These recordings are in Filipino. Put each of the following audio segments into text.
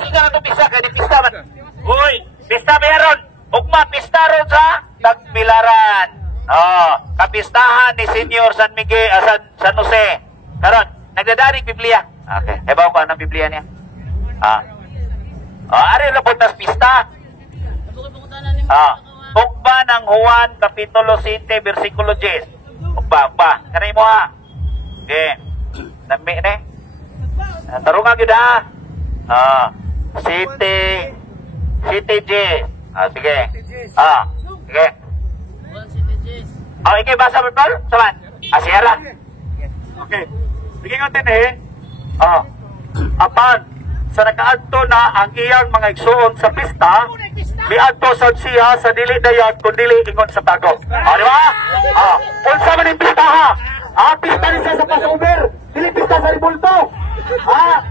sa ikaw na pista, kaya di pista man. Uy, pista meron. Ugma, pista ron sa Tagbilaran. Kapistahan ni Senior San Miguel, San Jose. Karon, nagdadaring Biblia. Okay, ebaw ko anong Biblia niya. Ari lapuntas pista. Ugba ng Juan, Kapitulo 7, versikulo 10. Ugba. Kanay mo ha. Okay. Nami ne. Tarungan yun ha. City J. Sige. Sige. Ikaw basa mo tol? Saman? Sierra. Okay. Sige nga din apan, sa nakaadto na ang iyang mga igsuon sa pista, miadto sa siya sa dili dayat kung dili ingon sa tago. Di ba? Unsa man yung pista ha? Pista rin siya sa Passover. Dili pista sa Ribulto.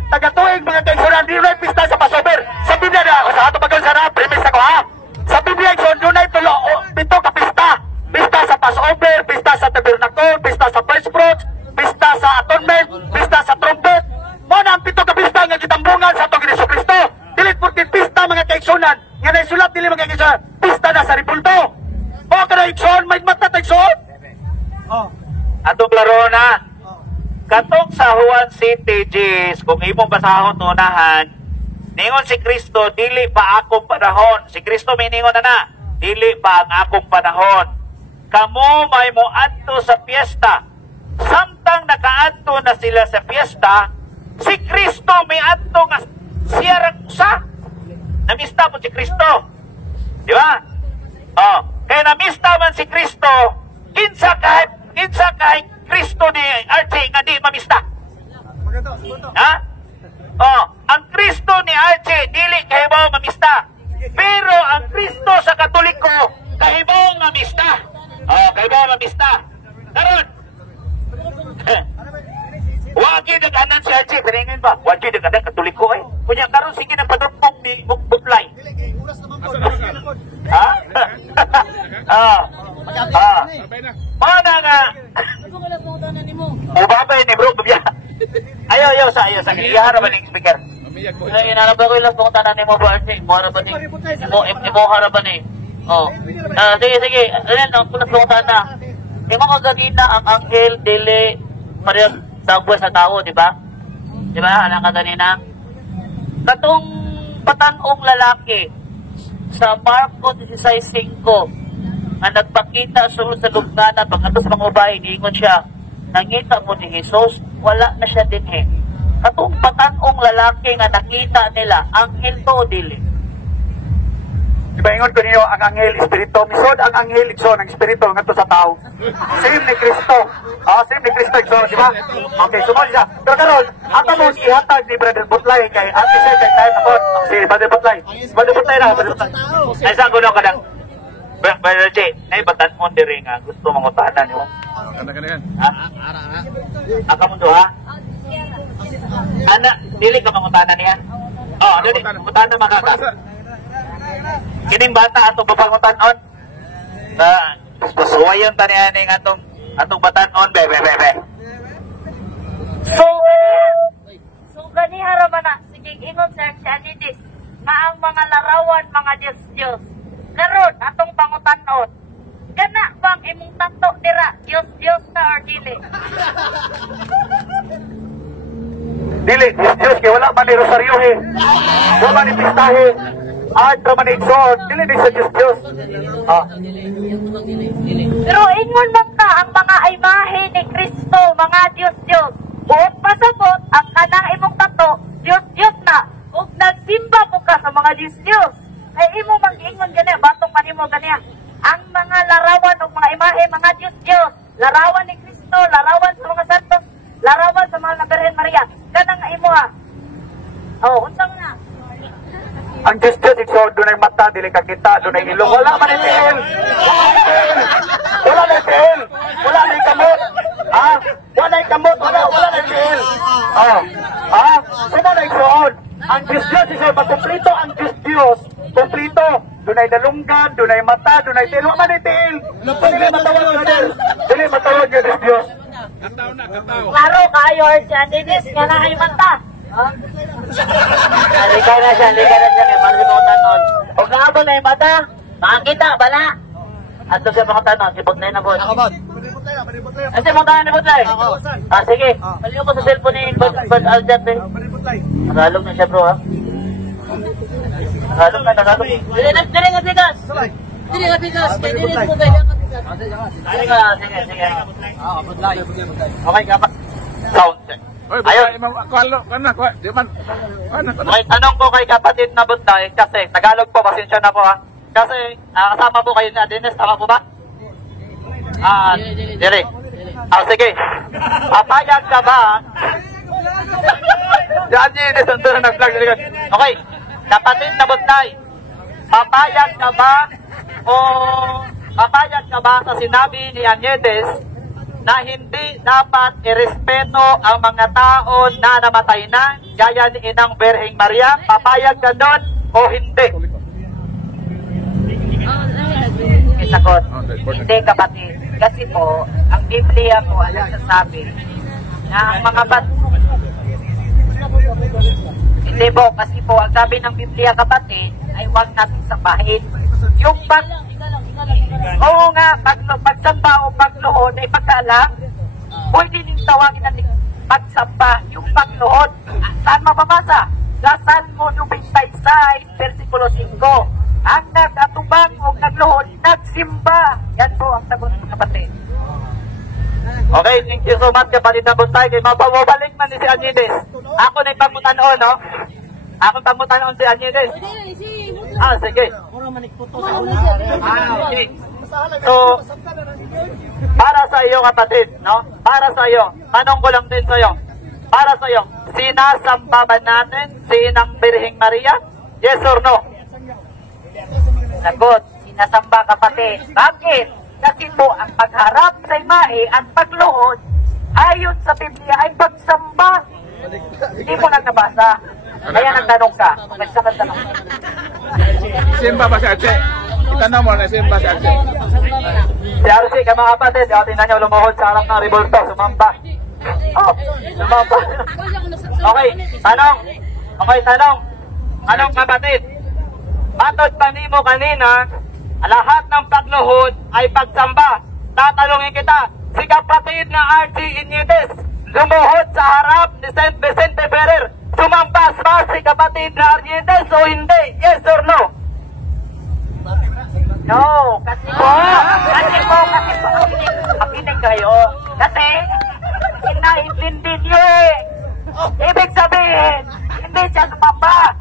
Tagatuig mga kaigsunan, dili pista sa Passover. Sa Biblia na, sa ato pagkal sana, premise ako ha? Sa Biblia, igsuon, doon ay pito ka pista. Pista sa Passover, pista sa Tabernacle, pista sa First Fruits, pista sa Atonement, pista sa Trumpet. Muna ang pito ka pista nga kitambungan sa itong Jesu Cristo. Dilit 14 pista mga kaigsunan. Nga na isulat dili mga kaigsunan. Pista na sa Ribulto. Ka na igsuon, may mata ta igsuon. Atong klaro na. Katong sa Juan City, Jis, kung imong basahon tunahan, ningon si Kristo, dili pa akong panahon. Si Kristo may ningon na, dili pa ang akong panahon. Kamu may moadto sa piyesta. Samtang nakaadto na sila sa piyesta, si Kristo may adto nga siya raksa. Namista mo si Kristo. Di ba? Kaya namista man si Kristo, kinsa kahit Kristo ni Archie nga di mamista. Ang Kristo ni Archie dili kahibaw mamista. Pero ang Kristo sa Katoliko kahibaw mamista. Kahibaw mamista. Karon. Wagi nag-anan si Archie, taringin ba? Wagi nag-anan Katoliko Kunya karon sige na padugtong ni Buklay. Mana nga? Babay ni bro, babya. Ayaw sa kaya harapan ng speaker. Ay, inarap ko ilang pangutanan ni mo ba, Archie? Mo harapan ni. Mo harapan ni. Sige. Ano, punas pangutanan na. Imo ka ganina ang anghel dili parehas sa buwas sa tao, di ba? Di ba? Alam ka ganina? Katong patanong lalaki sa Marco 16:5 nga nagpakita sulod sa lugnanan pagkatapos sa mga babae, niingon siya, nangita mo ni Jesus, wala na siya dinhi. Katong patanong lalaki nga nakita nila, anghel to dili. Diba ingon ko ninyo, ang anghel espiritu, misod ang anghel igsoon ang espiritu nga to sa tao. Same ni Kristo. Same ni Kristo igsoon, di ba? Okay, sumali siya. Pero karon, ato mo ihatag ni Brother Butlay kay ate siya kay tayo ako. Si Brother Butlay. Brother Butlay na, Brother Butlay. Ay sa kuno kadang. Brother Che, nay batan mo diri nga gusto mangutanan yo. Kana. Aka mo do ha? Ana, dili ka mangutanan niya. Dili, mangutanan makaka. Kining bata atong babangutan-on. Pasuwayon ta niya ning atong batan-on be. So gani haraman na sige ingon sir si Anidis nga ang mga larawan mga Diyos. Karon atong pangutan-on. Kana bang imong tato dira Diyos na or dili? Dili, Diyos kay wala man ni rosaryo wala man ni pistahe. Traman igsoon, dili di sa Diyos. Pero ingon man ta ang mga imahe ni Kristo, mga Diyos. Buot pasabot ang kanang imong tato, Diyos na. Ug nagsimba mo ka sa mga Diyos. Ay imo mag-ingon ganyan, batong man imo ganyan. Ang mga larawan o mga imahe, mga Diyos. Larawan ni Kristo, larawan sa mga santos, larawan sa mga Birhen Maria. Ganang imo ha. Unsang na. Ang Diyos, igsoon, doon ay mata, dili ka kita, doon ay ilong. Wala man itil. Wala na itil. Wala na ikamot. Wala na ikamot. Wala na itil. Sino na igsoon? Ang Diyos, igsoon, makumplito ang Diyos. Kumplito. Doon ay dalunggan, doon ay mata, doon ay itil. Wala man itil. Dili matawag nyo din. Dili matawag nyo Diyos. Kataw. Klaro kayo, Archie Anidis, nga na ay mata. Likay na siya. May malusip ako tanon. Huwag na abon na yung mata. Makakita, bala. Ato siya makatanon. Sipot na yun na po. Kasi mong tahan ni Butlay. Sige. Paliw ko sa cellphone ni Bud Aljat eh. Nagalog na siya bro ha. Nagalog na. Dili nga bigas. Dili nga bigas. Dili mo kayo nga bigas. Sige. Okay ka pa. Sound check. Ayun. May tanong ko kay kapatid na Butlay kasi Tagalog po, pasensya na po ha. Kasi kasama po kayo na Dennis, tama po ba? Dili. Sige. Papayag ka ba? Diyan Dennis, ito na nag-vlog. Okay. Kapatid na Butlay, papayag ka ba sa sinabi ni Aniedes na hindi dapat irespeto ang mga tao na namatay na, gaya ni Inang Berhing Maria? Papayag ka doon o hindi? Isagot, hindi kapatid. Kasi po, ang Biblia po ay nagsasabi na ang mga hindi po, kasi po, ang sabi ng Biblia kapatid ay huwag natin sambahin. Yung oo nga, pagsamba o pagluhod ay pagkaalam, pwede din tawagin natin pagsamba, yung pagluhod. Saan mababasa? Sa Salmo 96, versikulo 5. Ang nag-atubang o nagluhod, nagsimba. Yan po ang sagot ng kapatid. Okay, thank you so much kapatid na Butlay. Kaya mapabalik man ni si Aniedes. Ako na yung pagmutanon, no? Ako pagmutanon si Aniedes. Sige. Okay. So, para sa iyo kapatid, no? Para sa iyo, tanong ko lang din sa iyo. Para sa iyo, sinasamba ba natin si Inang Birhing Maria? Yes or no? Sagot, sinasamba kapatid. Bakit? Kasi po ang pagharap sa imahe at pagluhod ayon sa Biblia ay pagsamba. Hindi mo lang nabasa. Kaya nagtanong ka. Nagtanong ka. Simba ba si Arce? Itanong mo na simba si Arce. Si Arce, ka mga kapatid, tingnan nyo lumuhod sa harap ng Revolto. Sumamba. Sumamba. Okay, tanong. Anong kapatid? Matod pa nimo kanina, lahat ng pagluhod ay pagsamba. Tatalungin kita, si kapatid na RG Aniedes lumuhod sa harap ni St. Vicente Ferrer. Sumampas ba si kapatid na Aniedes o hindi? Yes or no? No, kasi po, makinig kayo. Kasi, inaintindi niyo eh. Ibig sabihin, hindi siya sumamba.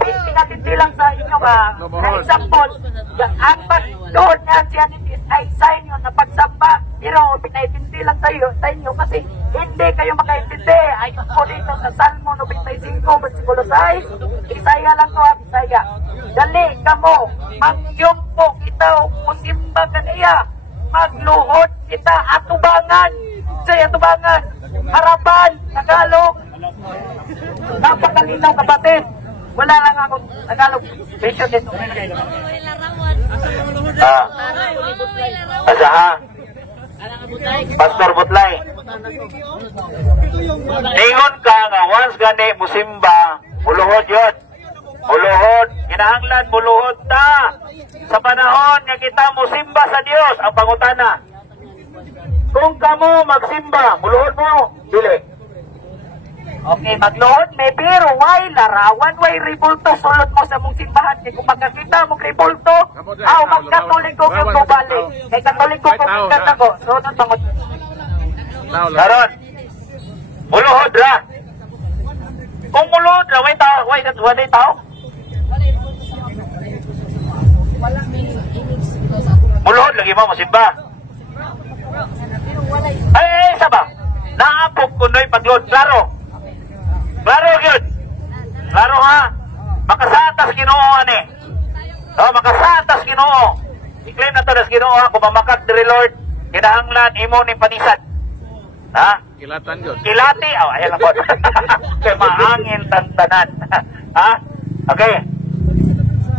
Pinatindi lang sa inyo ba? Na example, ang pagdoon niya si Aniedes ay sign yun na pagsamba. Pero pinaitindi lang sa inyo kasi hindi kayo makaintindi. Ayon po dito sa Salmo 95, versikulo 6. Isaya lang to, Isaya. Dali ka mo, magyumpo kita o musimba kaniya. Magluhod kita, atubangan. Say atubangan. Harapan, Tagalog. Napakalinaw kapatid. Wala lang ako Tagalog. Vision dito. Asaha. Pastor Butlay. Ingon ka nga once gani musimba, muluhod yun. Muluhod, kinahanglan muluhod ta. Sa panahon nga kita musimba sa Dios, ang pangutana. Kung kamo magsimba, muluhod mo, dili. Okay, magluhod may pero why larawan, why ribulto sulod mo sa mong simbahan. Kung magkakita mong ribulto, magkatoliko kung bubalik. Kay katoliko kung magkatako. So, nang pangot. Karon, muluhod ra. Kung muluhod ra, why tao? Muluhod lagi mo masimba. Ay, saba. Naapog kunoy pagluhod. Klaro yun. Klaro ha. Makasatas Ginoo ani. Makasatas Ginoo. I-claim na to das Ginoo ha. Kung mamakat diri Lord, kinahanglan imo ni panisan. Ha? Kilatan yun. Kilati. Ayan lang po. Kaya maangin tantanan. Ha? Okay.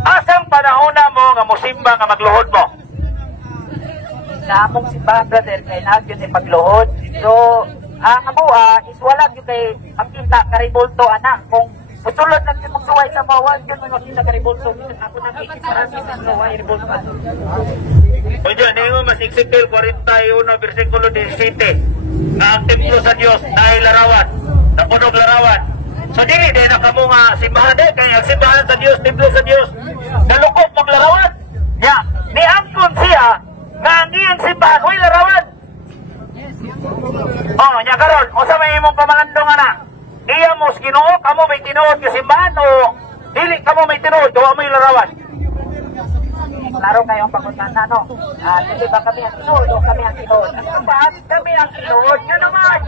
Asang panahon na mo nga musimba nga magluhod mo? Sa among simbahan, brother, kailangan yun ay pagluhod. So, ang abuha is wala yung kay makita karibulto anak. Kung utulod lang yung magsuway sa bawal, yun mo makita karibulto. Ako nakikisarami sa suway ribulto. O dyan, hindi mo mas Ezekiel 41 versikulo 17 na ang templo sa Diyos na ay larawan, na punog larawan. So dili, di na kamo nga simbahan din, kaya ang simbahan sa Diyos, templo sa Diyos, nalukop maglarawan. Ya, niangkon siya nga ang iyang simbahan, huy larawan. Oh, nya karon, o sa may imong pamangandong anak, iya mo Ginoo, kamo may tinuod nga simbahan o dili kamo may tinuod, gawa mo yung larawan. Klaro kayong pagkutana, no? Hindi ba kami ang tinuod o kami ang tinuod? Bakit kami ang tinuod? Yun naman!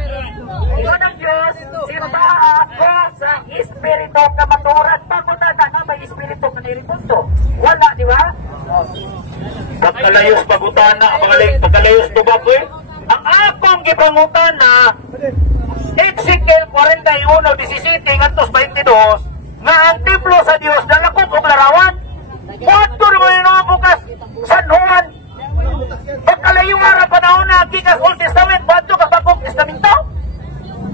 Iyon ang Diyos, simbahan ko sa Espiritu kamaturan. Pagkutana na may Espiritu kaniripunto. Wala, di ba? Pagkalayos pagutana, pagkalayos tubag ko eh. Ang akong gipangutana, Ezekiel 41:17 ngantos 22, nga ang templo sa Dios nalakop og larawan. Wato naman yung mga bukas San Juan. Pagkalayo nga na panahon na gikas Old Testament, wato ka Bagong Testamento.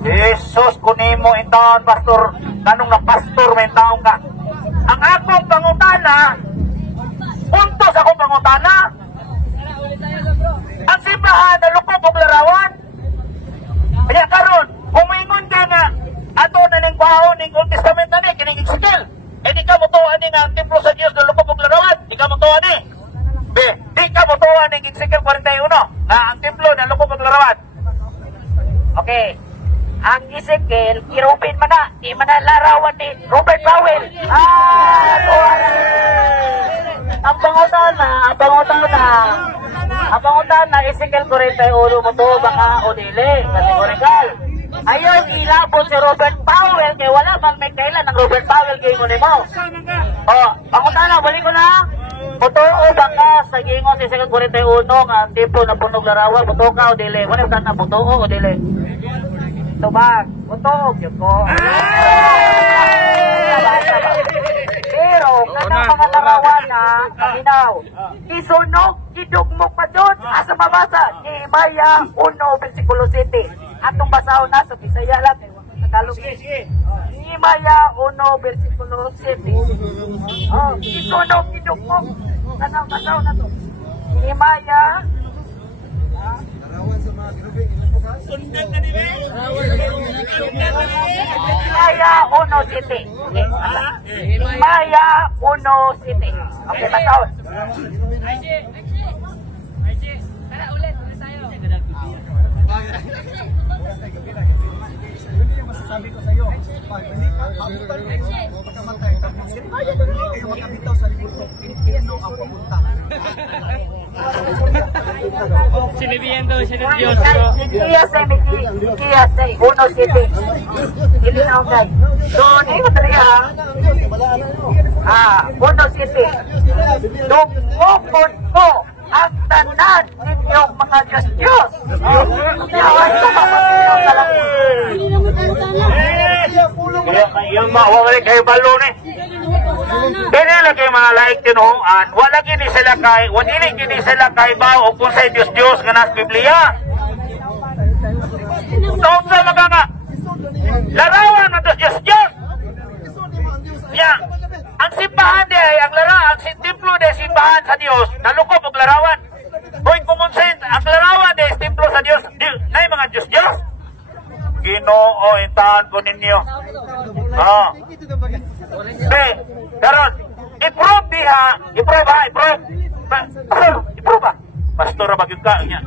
Jesus, kunimo intaon, pastor, kanong na pastor may taong ka. Ang akong pangutana, puntos akong pangutana, ang simbahan nalukop og larawan. Kaya karon, kumingon ka nga, ato na ning baon ning Old Testament na ni, kining Ezekiel. Di ka motuan ni nga ang templo sa Diyos na lukop og larawan. Di ka motuan ni. Di ka motuan ning Ezekiel 41 na ang templo na lukop og larawan. Okay. Ang Ezekiel, irupin man na. Di man na larawan ni Robert Powell. Ang pangutan na Ezekiel 41 mo to baka o dili. Kategorikal. Ayun, ilabot si Robert Powell kaya wala bang may kailan ng Robert Powell kay mo nimo. Pangutan na, balik ko na. Totoo baka sa gingon si Ezekiel 41 nga tipo na punog larawan, buto ka o dili. Wala ka na buto o dili. Tubag, butog yun ko. Pero, kanang mga larawan na, kaminaw, isunog, idugmok pa doon, asa mabasa, Nehemia 1, versikulo 7. Atong basahon na, sa Bisaya lang, Tagalog. Nehemia 1, versikulo 7. Isunog, idugmok, kanang basahon na to. Nehemia, Nehemia 1:7. Nehemia 1:7. Okay, basahon. Ulit tayo. Masasabi ko sa iyo, pag hindi ka abutan o pagkamatay, ayaw na kayo magkabitaw sa libro, impyerno ang pupunta. Sinibiendo siya ng Diyos. Kiyas ay 1:7. Hindi na okay. So, hindi ko talaga 1:7. Dumukod ko ang tanan ninyong mga Diyos. Yawan sa mga Diyos sa langit. Yung mawawali kayo balo ni. Dili lang kayo mga laik tinuhuan. Wala gini sila kay, wadili gini sila kay bao o kung sa Diyos nga nas Biblia. Taon sa mga nga. Larawan ng Diyos. Ya, ang simbahan di ay, ang templo di simbahan sa Diyos, nalukop og larawan. Hoy, kumonsen, ang larawan di templo sa Diyos, na mga Diyos. Ginoo, intahan ko ninyo. Karon, i-prove diha, i-prove ba? Pastor ba gyud ka nya?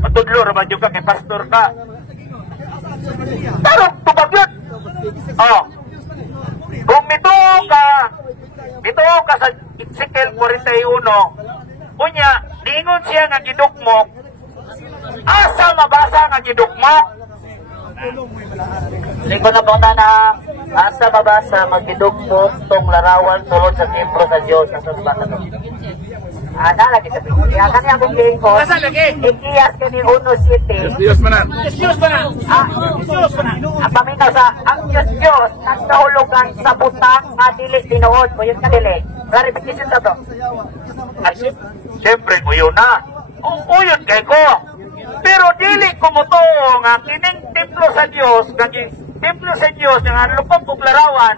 Matudlo ra ba gyud ka kay pastor ka? Pero tubag yun. Kung bituo ka sa Ezekiel 41, kunya, niingon siya nga gidukmok, asa mabasa nga gidukmok? Lingkod na punta na asa mabasa magdidugmok tong larawan sulod sa templo sa Diyos. Asa mabasa to? Lagi sa Biblia. Kani akong lingkod. Ikiyas kani 1:7. Diyos manan. Ang paminaw sa ang Diyos nagkahulugan sa butang nga dili tinuod. O yun ka dili. Clarification na to. Siyempre, uyo na. Uyod kay ko. Pero dili ko mo to nga kining templo sa Dios, kaging templo sa Dios nga lupag ug larawan,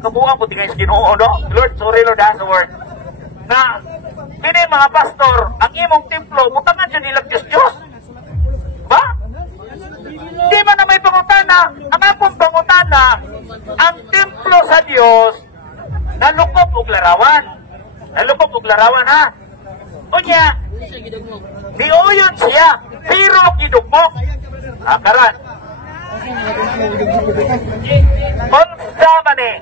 kabuang puti guys Ginoo no. Lord, sorry Lord ha, sa word. Na kini mga pastor, ang imong templo butangan siya nila Diyos. Ba? Di man na may pangutana, ang akong pangutana, ang templo sa Dios nalupag ug larawan. Nalupag ug larawan ha. Unya, niuyon siya, pero gidugmok. Karan. Unsa man ni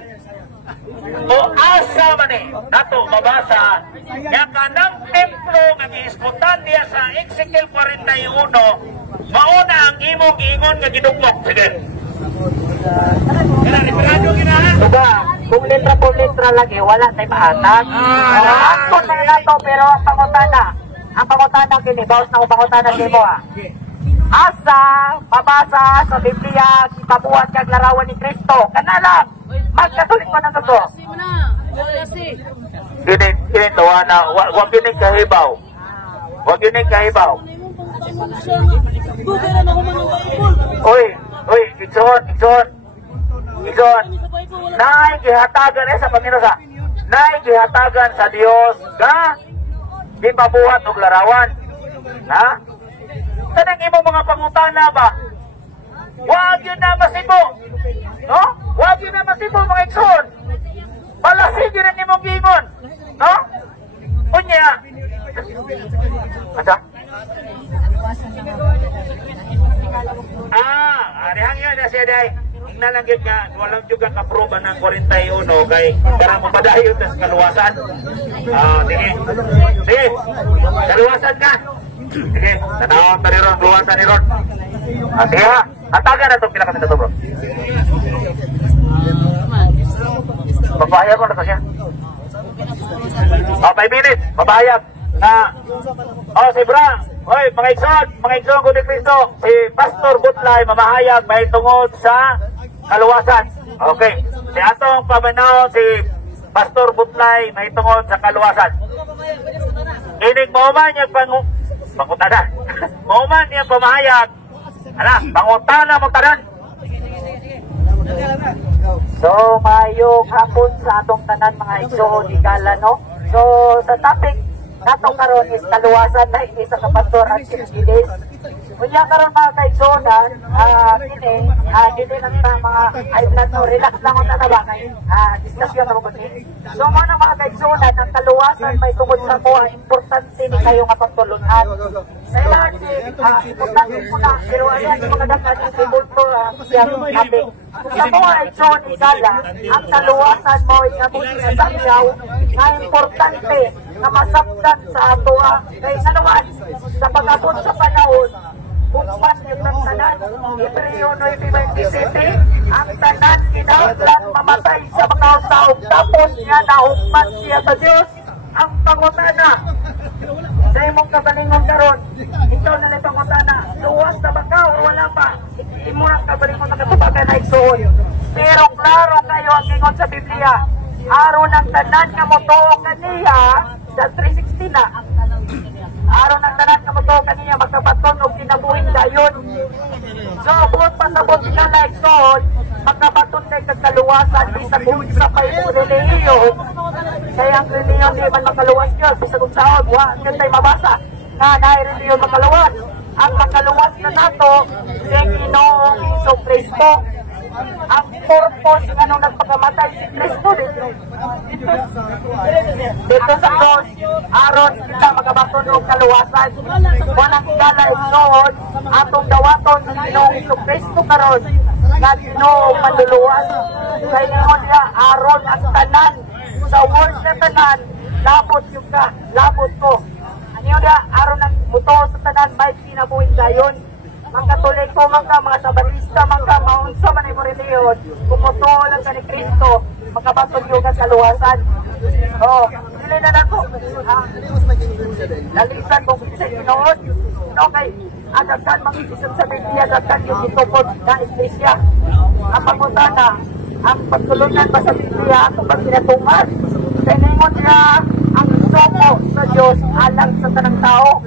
o asa man ni nato mabasa nga kanang templo nga giiskutan niya sa Ezekiel 41 mauna ang imong giingon nga gidugmok. Sige. Diba, kung litra po litra lagi, wala tayo maatag. Angkot na nato, pero ang pangutana kini, bawas na kung pangutana kini mo ha. Asa, mabasa sa Biblia, kipabuhat kag larawan ni Kristo. Kanala, magkatulik pa na to. Kini tuwa na, wag kini kahibaw. Wag kini kahibaw. Uy, Igsoon. Naay gihatagan sa Panginoon sa. Naay gihatagan sa Dios ga gipabuhat og larawan. Ha? Kanang imong mga pangutana ba? Wag yun na masibo. No? Wag yun na masibo mga Igsoon. Balasig yun ang imong gingon. No? Unya. Asa? Arihang yun na siya day. Tingnan lang yun nga, walang juga kaproba ng 41 kay para mapadayon sa kaluwasan. Sige, kaluwasan ka. Sige, tanawang pa ni Ron, kaluwasan ni Ron. Sige ha, hatagan na itong pinakamin na ito bro. Papahayag ko na ito siya. 5 minutes, papahayag na si Bra. Hoy, mga Igsoon ko ni Cristo, si Pastor Butlay mamahayag may tungod sa kaluwasan. Okay. Si atong pamanaw si Pastor Butlay may tungod sa kaluwasan. Inig mauman niya pangutana. Mauman niya pamahayag. Pangutana mo tanan. So, mayong hapon sa atong tanan mga Igsoon igala no. So, sa topic natong karon is kaluwasan na hindi sa kapastor at kinikilis. Kunya karon mga kaigsuonan, kini lang ta mga island no, relax lang ang tataba. Diskusyon ako kasi. So mga kaigsuonan, ang kaluwasan may tungod sa mo, importante ni kayo nga pagtulunan. Kailangan importante po na, pero ayan yung mga dagat yung sibulto siya kami. Sa mga kaigsuon igala, ang kaluwasan mo inabuti sa sangyaw na importante na masabdan sa ato kay naluwas sa pag-abot sa panahon kung paano ng tanan Hebreo 9:27 ang tanan kinahanglan mamatay sa mga tao tapos niya nahuman siya sa Diyos. Ang pangutana sa imong kabalingon karon ikaw na lang pangutana luwas na ba ka o wala pa imo ang kabalingon na katubagan na igsoon pero klaro kayo ang ingon sa Biblia aron ang tanan nga motuo kaniya sa 360 na. Araw ng tanan na moto kaniya magkabaton o kinabuhin dayon. So, buot pasabot sila na igsoon, magkabaton na kagkaluwasan, bisag kung sa payo relihiyon, kaya ang relihiyon di man makaluwas yun, bisag kung sahod, yun tayo mabasa, na relihiyon makaluwas. Ang makaluwas na nato, yung Ginoong Hesus Kristo, ang purpose nga nung nagpakamatay si Kristo dito sa cross aron kita magabaton og kaluwasan wanang igala igsoon atong dawaton sa Ginoong Hesus Kristo karon nga Ginoong manluluwas kay ingon niya aron ang tanan sa world na tanan labot yung ka labot ko ano niya aron ang buto sa tanan may kinabuhin dayon mga Katolik ko, mga Sabatista, mga maunsa man ay mo reliyon, kumutulan ka ni Kristo, magkabatong yung kaluwasan. So, sila na lang ko. Nalisan kong sa Ginoon. Okay, agad mag-isip sa Biblia, agad yung itupod na Iglesia. Ang pagkutana, ang pagtulungan ba sa Biblia, kung pag pinatungan, piningon niya ang sopo sa Diyos alang sa tanang tao.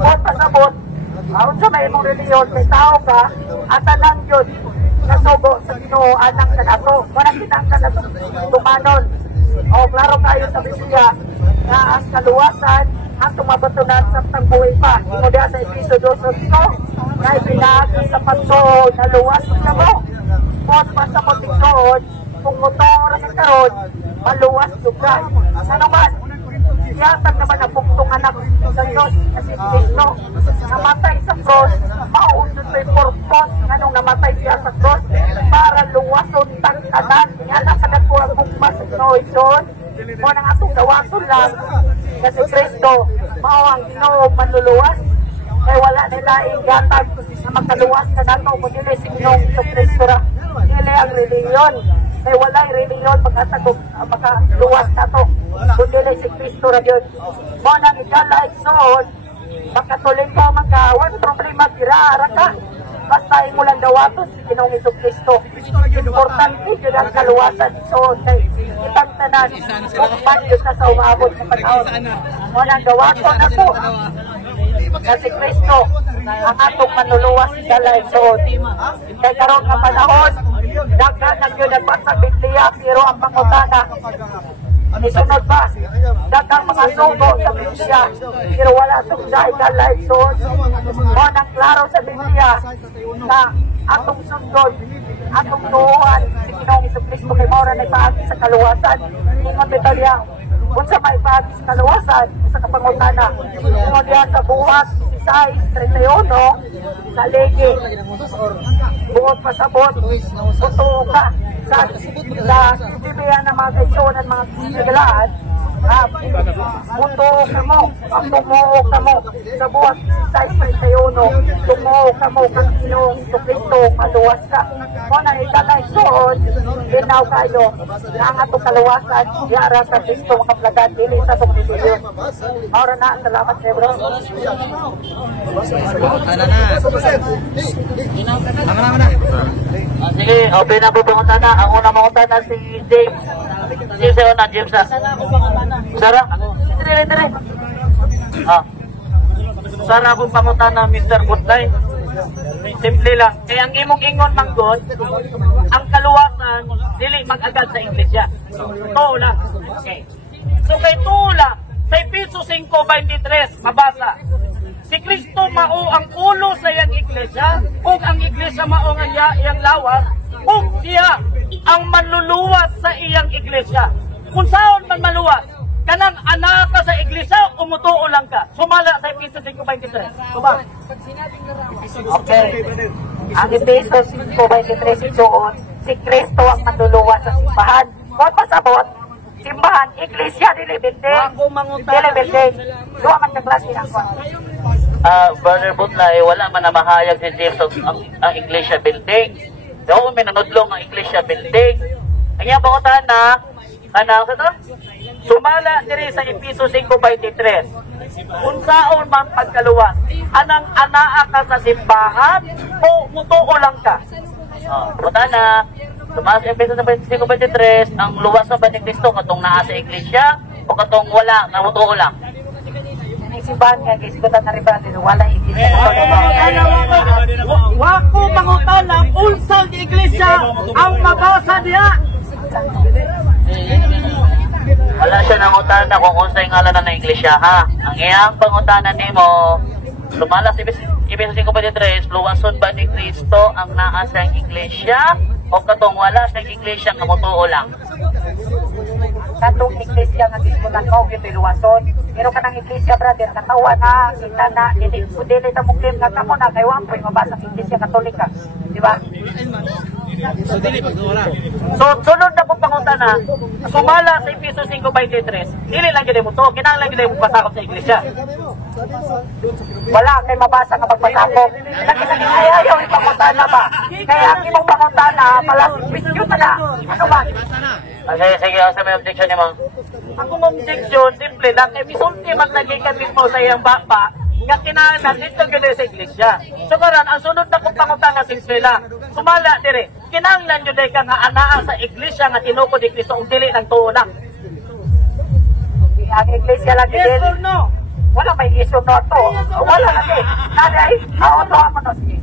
Kung pasabot, Sa may imong reliyon, may tao ka, at tanan yun, nasubo sa Ginoo anak na nato. Walang kinanglan na tumanon. O klaro kayo sa Biblia na ang kaluwasan ang tumabatunan sa tangbuhay pa. Imo diha sa Episodio 2, na ipinagi sa pagsuod na luwas sa mo. Kung pa sa motikod, kung motor sa karon, maluwas juga. Ano man? Yatag naman ang buktong anak sa Diyos kasi Kristo namatay sa cross, maunod may purpose anong namatay siya sa cross para luwason tangkanan niya na kanagpuang bukma sa Ginoo Diyos mo nang atong dawaton lang kasi Kristo mao ang Ginoo manluluwas kaya wala nila igatag na makaluwas na nato kung dili si Ginoo Kristo ra dili ang reliyon kaya wala yung reliyon pagkatagog makaluwas nato kung dili si Kristo ra yun mo nang ikalaig soon makatuloy pa magkawan problema gira ka basta imo lang dawaton si Ginoong Kristo importante yun ang kaluwasan soon kay itang tanan kung paano na sa umabot sa panahon mo nang dawaton ako na si Kristo ang atong manluluwas sa kalaig soon kay karon nga panahon daghan na yun nagbasa Biblia pero ang pangutana isunod ba? Dagang mga sugo sa Biblia pero wala sugday kalaig soon mo nang klaro sa Biblia na atong sundod atong tuuan si Ginoong Kristo kay mao ra nagpaagi sa kaluwasan ingon detalya unsa may paagi sa kaluwasan sa kapangutana ingon diha sa buhat 6:31 sa legi buot pasabot totoo ka sa Biblia na mga kaisunan mga kasigalaan tumuo ka mo sa buhat 6:31 tumuo ka mo kang Ginoong Kristo maluwas ka mo na ikakaisuon ginaw kayo na ang atong kaluwasan yara sa Kristo makaplagan dili sa itong reliyon maura na salamat kayo bro Sige, open na po pangutana. Ang unang pangutana si James. Si na James ha. Sara? Dire. Sara akong pangutana, Mr. Butlay. Simple lang. Kaya ang imong ingon manggod, ang kaluwasan, dili mag-agad sa Iglesia. Tula. Okay. So kay tula, sa Episo 5:23, mabasa. Si Kristo mao ang ulo sa iyang iglesia, ug ang iglesia mao ang iyang lawas, ug siya ang manluluwas sa iyang iglesia. Kung saan man maluwas, kanang anak ka sa iglesia, umutuo lang ka. Sumala sa Episo 5:23. Suba. okay ang Episo 5:23 doon si Kristo ang manluluwas sa simbahan huwag pasabot simbahan, iglesia, dili building duha man ka klase ng Brother Butlay, wala man na mahayag si James ang Iglesia building. Daw may nanudlong ang Iglesia building. Ang iyang pangutan na, sa to? Sumala diri sa Episo 5:23. Kung saan man pagkaluwas, anang anaa ka sa simbahan o mutuo lang ka? Pangutan na, sumala sa Episo 5:23, ang luwas sa ba ni Kristo katong naa sa Iglesia o katong wala, na mutuo lang? simbahan nga gisgutan na rin ba wala iglesia Wako pangutana unsa di iglesia ang mabasa diha. Wala siya nang utana kung unsa yung ngalan na iglesia ha. Ang iyang pangutana nimo sumala sa Episo 5:23, luwason ba ni Kristo ang naa sa iglesia o katong wala sa iglesia nga motuo lang? Katong iglesia nga gisgutan ko gito luwason. Pero kanang iglesia brother katawa na kita na dili ta mo claim nga kamo na kay wa poy mabasa sa iglesia katolika, di ba? So dili pag wala. So sunod na pong pangutana, sumala sa Episo 5:23, dili lang gid mo to, kinahanglan gid mo pasakop sa iglesia. Wala kay mabasa nga pagpasakop. Ayaw yung pangutana ba? Kaya ang imong pangutana pala video na. Ano ba? Sige, sa may objection ni Mang. Ang objection, simple lang, episulti man nagikan mismo sa iyang bapa, nga kinahanglan dito gano'n sa iglesia. So karon ang sunod na kong pangutana simple lang, sumala dire, kinahanglan yun ka nga anaa sa iglesia nga tinukod ni Kristo ang dili ng tuo lang. Ang iglesia lang din. Yes or no? Wala may iso no to. Wala na din. Nanay, auto ako to. Sige.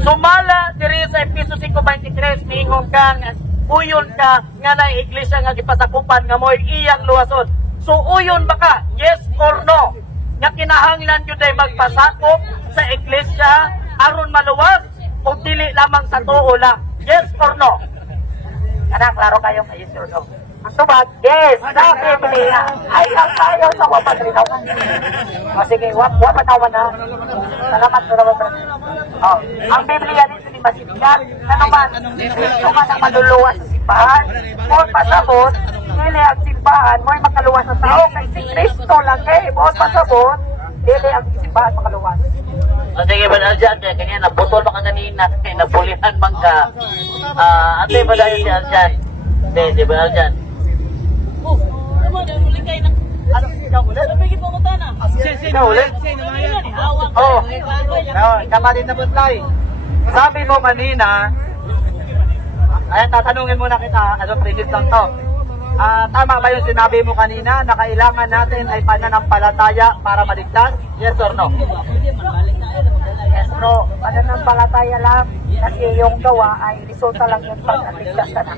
Sumala diri sa Episo 5:23 miingon ka nga uyon ka nga na iglesia nga gipasakupan nga mo'y iyang luwason. So uyon ba ka? Yes or no? Nga kinahanglan jud ay magpasakop sa iglesia aron maluwas o dili lamang sa tuo lang? Yes or no? Kana klaro kayo kay yes or no? Ang tubag, yes, sa Biblia ay ang tayo sa wapatrinaw. O sige, wapatawa na. Salamat sa naman. Oh, ang Biblia dito ni Masikat, ano man, dito man ang maluluwas sa simbahan. Kung pasabot, dili ang simbahan, mo'y makaluwas sa tao. Kay si Kristo lang eh, kung pasabot, dili ang simbahan makaluwas. O sige ba Aljan, kanya naputol pa ka kanina, napulihan man ka. Ate ba dahil si Aljan? Di ba Aljan? Oh, kama din na butlay. Sabi mo kanina, ayan, tatanungin muna kita, ano previous lang to. Tama ba yung sinabi mo kanina na kailangan natin ay pananampalataya para maligtas? Yes or no? Yes, bro, pananampalataya lang kasi yung gawa ay resulta lang yung pag-aligtas ka na.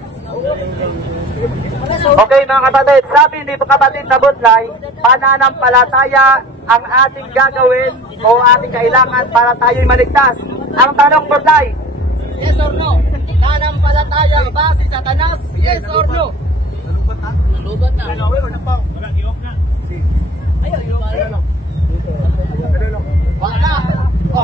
Okay mga kapatid, sabi ni kapatid na butlay, pananampalataya ang ating gagawin o ating kailangan para tayo'y maligtas. Ang tanong butlay, yes or no? Pananampalataya ba si Satanas? Yes or no? Nalubat na. Wala. Oh,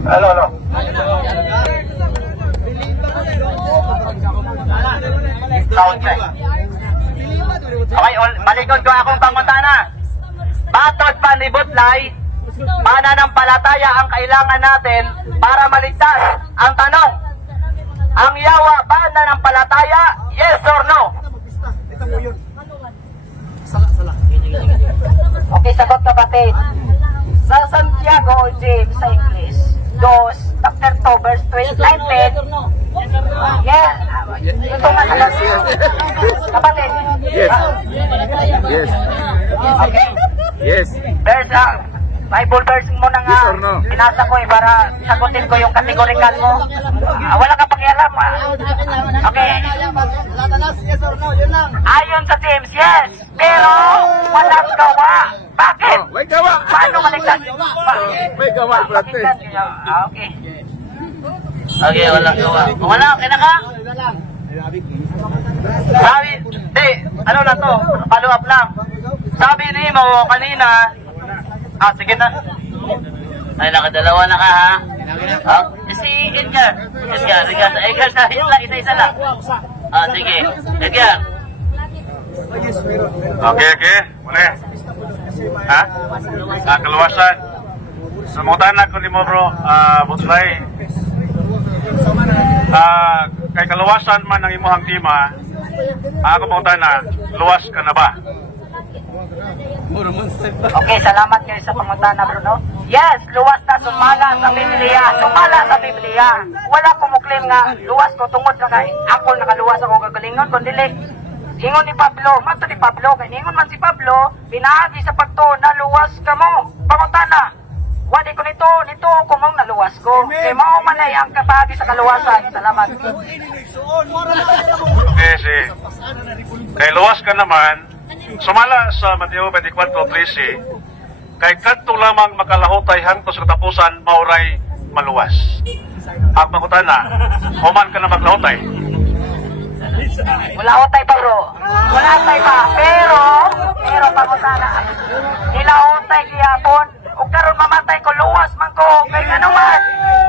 Hello. Sound check. Okay, malikod ko akong pangutana. Batod pa ni Butlay, pananampalataya ang kailangan natin para maligtas. Ang tanong, ang yawa pananampalataya, yes or no? Okay, sagot kapatid. Sa Santiago o James sa English, chapter 2, verse 19. Yeah. Ito nga sa kapatid. Yes. Yes. Okay. Yes. There's Bible verse mo na nga. Yes or no? Pinasa ko para sagutin ko yung kategorikal mo. Wala ka pakialam. Okay. Yes or no? Yun lang. Ayon sa James, yes. Pero walang gawa. Bakit? Oh, may gawa. Paano maligtas? May gawa, brate. Okay. Okay, walang gawa. Wala, okay na ka? Sabi, ano na to? Follow up lang. Sabi ni mo kanina, sige na. Ay, nakadalawa na ka ha? Si Edgar. Isa lang. Sige. Edgar. Okay. Muli. Ha? Kaluwasan. Samutan na ko ni mo bro, Butlay. Kay kaluwasan man ang imuhang tima, ako punta na, luwas ka na ba? Okay, salamat kayo sa pangutana, Bruno. Yes, luwas na sumala sa Biblia. Sumala sa Biblia. Wala kumuklim nga, luwas ko tungod sa kay ako nakaluwas ako gagalingon, kundi ingon ni Pablo, mato ni Pablo, kaya ingon man si Pablo, binahagi sa pagto na luwas ka mo. Pangutana, wadi ko nito kumong naluwas ko. Kaya mao man ay ang kabagi sa kaluwasan. Salamat. Okay, kay luwas ka naman, sumala sa Mateo 24:13, kay kadto lamang makalahutay hangtod sa katapusan mauray maluwas. Ang pangutana, human ka na maglahutay. Wala utay pa bro. Wala utay pa. Pero pangutana. Nila utay gihapon. O karon mamatay ko luwas man ko. Kay ano man.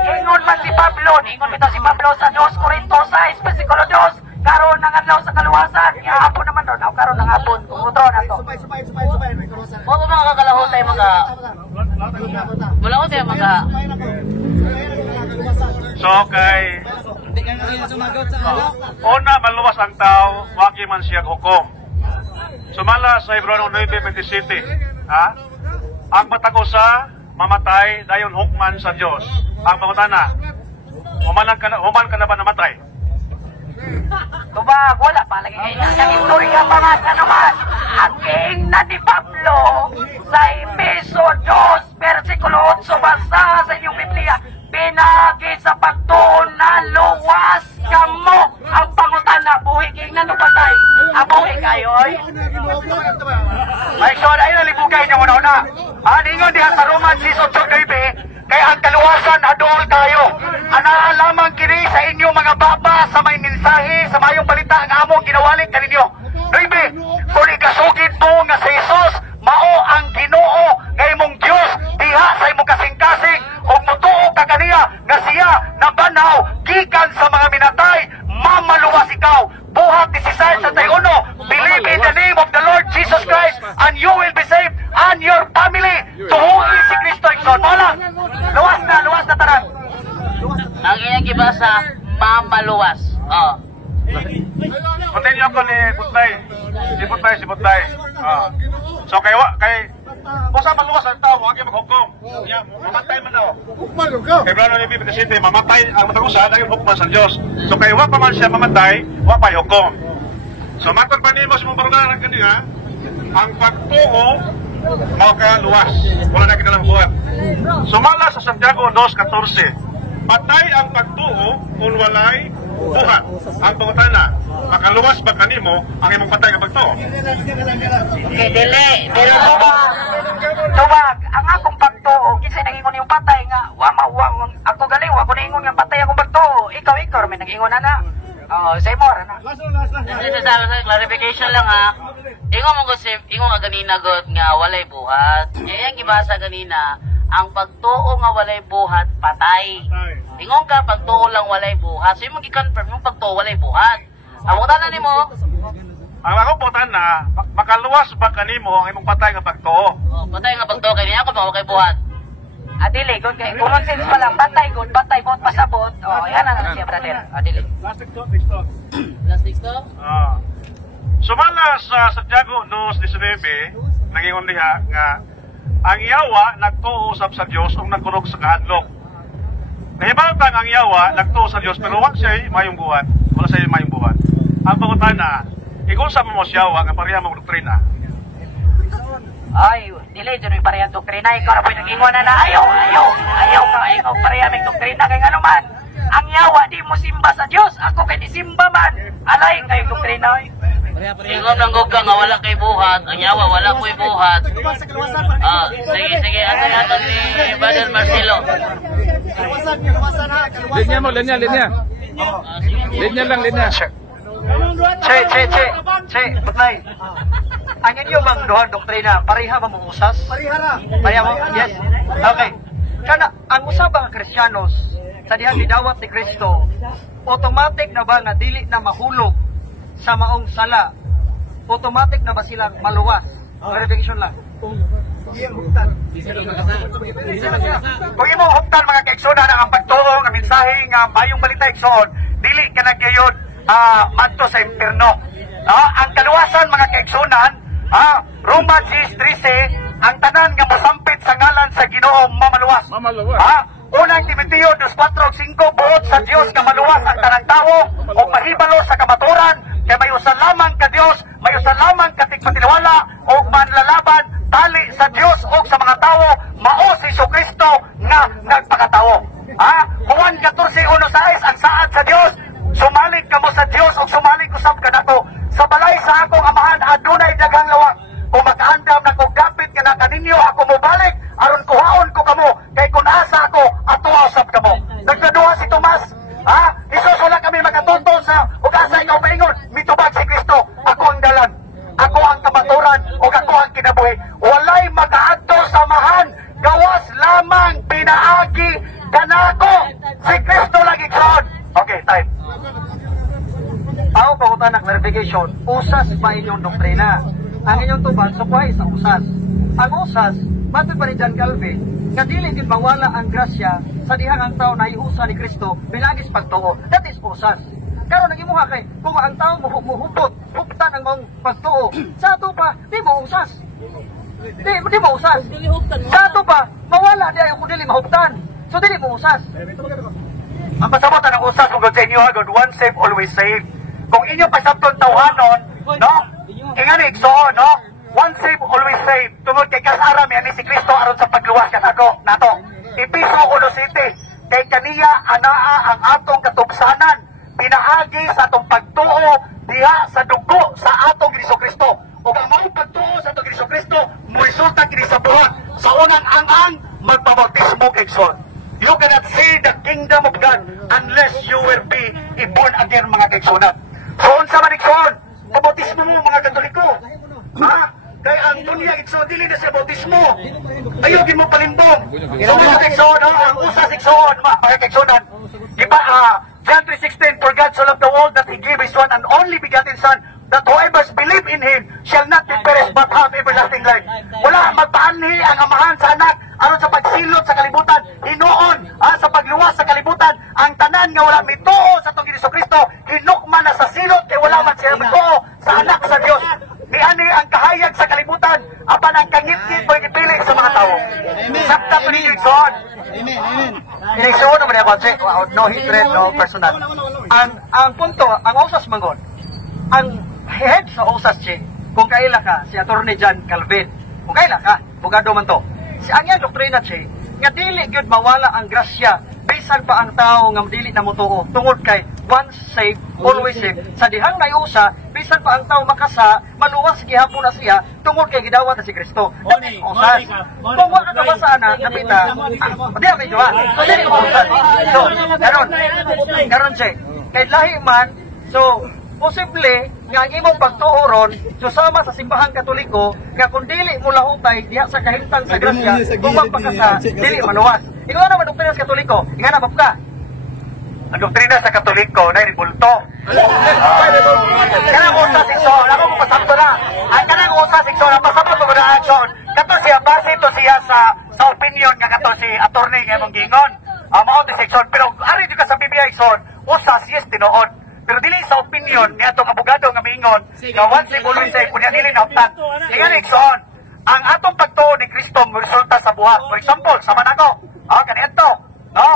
Ingon man si Pablo. Ingon ito si Pablo sa 2 Corintos 6, versikulo 2. Karon nang adlaw sa kaluwasan. Hapon naman ron. Karon nang hapon. Kumutro na to. Mo ba mga kakalahutay mga... Wala ko tayo mga... So kay una maluwas ang tao, wagi man siya hukom. Sumala sa Hebreo 9:27, ha? Ang matag usa mamatay dayon hukman sa Dios. Ang pangutana, human ka na ba namatay? Tubag, wala pa lagi kayo. Ang istorya pa nga siya naman. Ang kiingnan ni Pablo sa Efeso 2, versikulo 8, basa sa inyong Biblia. Pinagi sa pagtuon na luwas kamo ang pangutana. Buhi kiingnan o patay. Ang buhi kayo, oy. May so, ayun na libugay niyo una-una. Ingon diha sa Roman 6:8, kaya ang kaluwasan adool tayo. Lamang kini sa inyo mga baba sa may mensahe, sa mayong balita ang among ginawalik kaninyo. 9, kung ikasugid mo nga sa Jesus, mao ang Ginoo nga imong Dios diha sa imong kasing-kasing ug mutuo ka kaniya nga siya nabanaw gikan sa mga minatay, mamaluwas ikaw. Buhat 16 sa 1, believe in the name of the Lord Jesus Christ and you will be saved and your family. Tuhuin si Kristo ikson. Mo lang. Luwas na tanan. Ang iyang gibasa, mamaluwas. Oh. Continue ako ni Putay. Si Putay. So kay kung sa maluwas ang tao, huwag yung maghukom. Mamatay man daw. Kay Brano ni Biblia City, mamatay ang matagusan ay hukuman sa Diyos. So kay huwag pa man siya mamatay, huwag pa hukom. So matag pa ni mo sa mga barunaran kanina, ang pagtuo, makaluwas. Wala na kinalang buhat. Sumala sa Santiago 2:14, patay ang pagtuo kung walay buhat. Ang pangutana, makaluwas ba kanimo ang imong patay nga pagtuo? Okay, dili. Tubag, ang akong pagtuo, kasi nangingon yung patay nga, ako galing, ako nangingon yung patay akong pagtuo. Ikaw, may nangingon na. Say more, ano? Clarification lang ha. Ingon nga ganina god nga walay buhat. Yang gibasa ganina, ang pagtuo nga walay buhat, patay. Ingon ka, pagtuo lang walay buhat. So yung mag-confirm yung pagtuo walay buhat. Ang mutanan nimo, ang akong putan na, makaluwas ba kanimo ang imong patay nga pagtuo? patay nga pagtuo kay niya ako ba kay buhat. Adili, good kay. Common sense pa lang, patay, bot, pasabot. Yan na siya, brother. Adili. Plastic to? Sumala sa Santiago 2:19, nangingon diha nga ang Yawa nagtuo sa Diyos ug nagkurog sa kahadlok. Nahibawtan ang Yawa nagtuo sa Diyos pero wag siya mayong buhat. Wala siya mayong buhat. Ang pangutana, ikaw sa mo siya nga pareha mong doktrina. Ay, dili dyan yung parehang doktrina. Ikaw na po yung nag-ingon na ayaw pareha may doktrina kay ano man. Ang Yawa di mo simba sa Diyos. Ako kay di simba man. Alay kayong doktrina. Ingon lang ka nga wala kay buhat, ang Yawa wala ko'y buhat. Sige, ato ni Brother Marcelo. Linya mo, linya. Linya lang. Che, Putay. Ang inyo bang duha doktrina, pareha ba mong usas? Pareha mo? Yes. Okay. Kana, ang usabang Kristiyanos, sa dihang gidawat ni Kristo, automatic na ba nga dili na mahulog sa maong sala? Automatic na ba silang maluwas? Verification lang. Kung imong huktan mga kaigsoon na ang pagtuo ng mensahe nga mayong balita igsoon, dili ka nagyayod madto sa impierno. Ang kaluwasan mga kaigsunan, Romans 6:13, ang tanan nga mosampit sa ngalan sa Ginoo mamaluwas. Unang Timoteo 2:4-5, buot sa Dios nga maluwas ang tanang tawo ug mahibalo sa kamaturan, kay may usa lamang ka Dios, may usa lamang ka tigpatiwala ug manlalaban tali sa Dios ug sa mga tawo, mao si Jesucristo nga nagpakatawo. Juan 14:1-6, ang saad sa Dios, sumalig kamo sa Dios ug sumalig usab kanako. Sa balay sa akong amahan adunay daghang lawak. Kung makaandam na kog gapit kana kaninyo ako mobalik aron kuhaon ko kamo kay kun asa ako atuwa usab kamo. Nagsaduha si Tomas. Isus wala kami makatuto sa ug asa ikaw paingon, mitubag si Kristo. Ako ang dalan. Ako ang kamaturan ug ako ang kinabuhi. Walay makaadto sa amahan. Gawas lamang pinaagi kanako si Kristo lagi kaon. Okay, time. Ako pangutan ng clarification, usas pa inyong doktrina. Ang inyong tubag, sukuhay sa usas. Ang usas, matod pa ni John Calvin, nga dili din mawala ang grasya sa dihang ang tao na iusa ni Kristo, bilagis pagtuo. That is usas. Karon nagimuha kay, kung ang tao muhupot, huptan ang mong pagtuo, sa ato pa, di mo usas. Di mo usas. Sa ato pa, mawala di ayaw kung dili mahuptan. So dili mo usas. ang pasabot ang usas kung sa inyo hagod, once saved, always saved. Kung inyo pasabton tawhanon, no? Ingani igsoon, no? Once saved, always saved. Tungod kay kasaram yan ni si Kristo aron sa pagluwas kanako nato. Episo 1:7. Kay kaniya anaa ang atong katubsanan, pinaagi sa atong pagtuo diha sa dugo sa atong Kristo. Ug ang mao pagtuo sa atong Kristo mo resulta kini sa buhat sa unang angang magpabautismo kay Son. You cannot see the kingdom of God unless you will be born again, mga kaigsoon. So unsa man igsoon? Pabautismo mo, mga Katoliko. Ha? Kay ang dunya igsoon dili na sa bautismo. Ayogin mo palimbong. So mga kaigsoon, ang usas igsoon, mga kaigsoon. Diba, John 3:16, for God so loved the world that He gave His one and only begotten Son, that whoever believe in Him shall not be perished but have everlasting life. Wala magpaanhi ang amahan sa anak aron sa pagsilot sa kalibutan, hinuon sa pagluwas sa kalibutan, ang tanan nga wala mituo sa atong Kristo, hinukman na sa silot kay wala man siya mituo sa anak sa Dios. Niani ang kahayag sa kalibutan, apan ang kangit-ngit mo ipili sa mga tao. Sakta pa ninyo igsoon. Inigsoon naman ako, no hatred, no personal. Ang punto, ang usas mangon, ang head sa usas, kung kaila ka, si Attorney John Calvin, kung kaila ka, bugado man to, si ang doktrina, nga dili gyud mawala ang grasya, bisan pa ang tao nga dili na mutuo, tungod kay once saved, always saved. Sa dihang nayusa, bisan pa ang tao makasa, maluwas gihapon na siya, tungod kay gidawat na si Kristo. Usas. Kung wala ka ba sana, kapita, di ako ito, so dili mo usas. So, karon, kay lahi man, so, posible nga ang imong pagtuoron susama sa simbahang Katoliko nga kung dili mo lahutay diha sa kahimtang sa grasya kung magpakasa dili manuwas. Ikaw naman doktrina sa Katoliko, ingana ba ka? Ang doktrina sa Katoliko na ribulto. Kanang usas igsoon, ako mo pasabto na. Ang kanang usas igsoon, ang pasabto mo na action. Kato siya, base ito siya sa opinion nga kato si attorney nga mong gingon. Mao di section, pero ari di ka sa Biblia igsoon, usas yes tinuod. Pero dili sa opinion ni atong abogado nga miingon nga once saved always saved kunya dili nauptan. Ingon igsoon, ang atong pagtuo ni Kristo mo resulta sa buhat. For example, sa manako, kanito, no?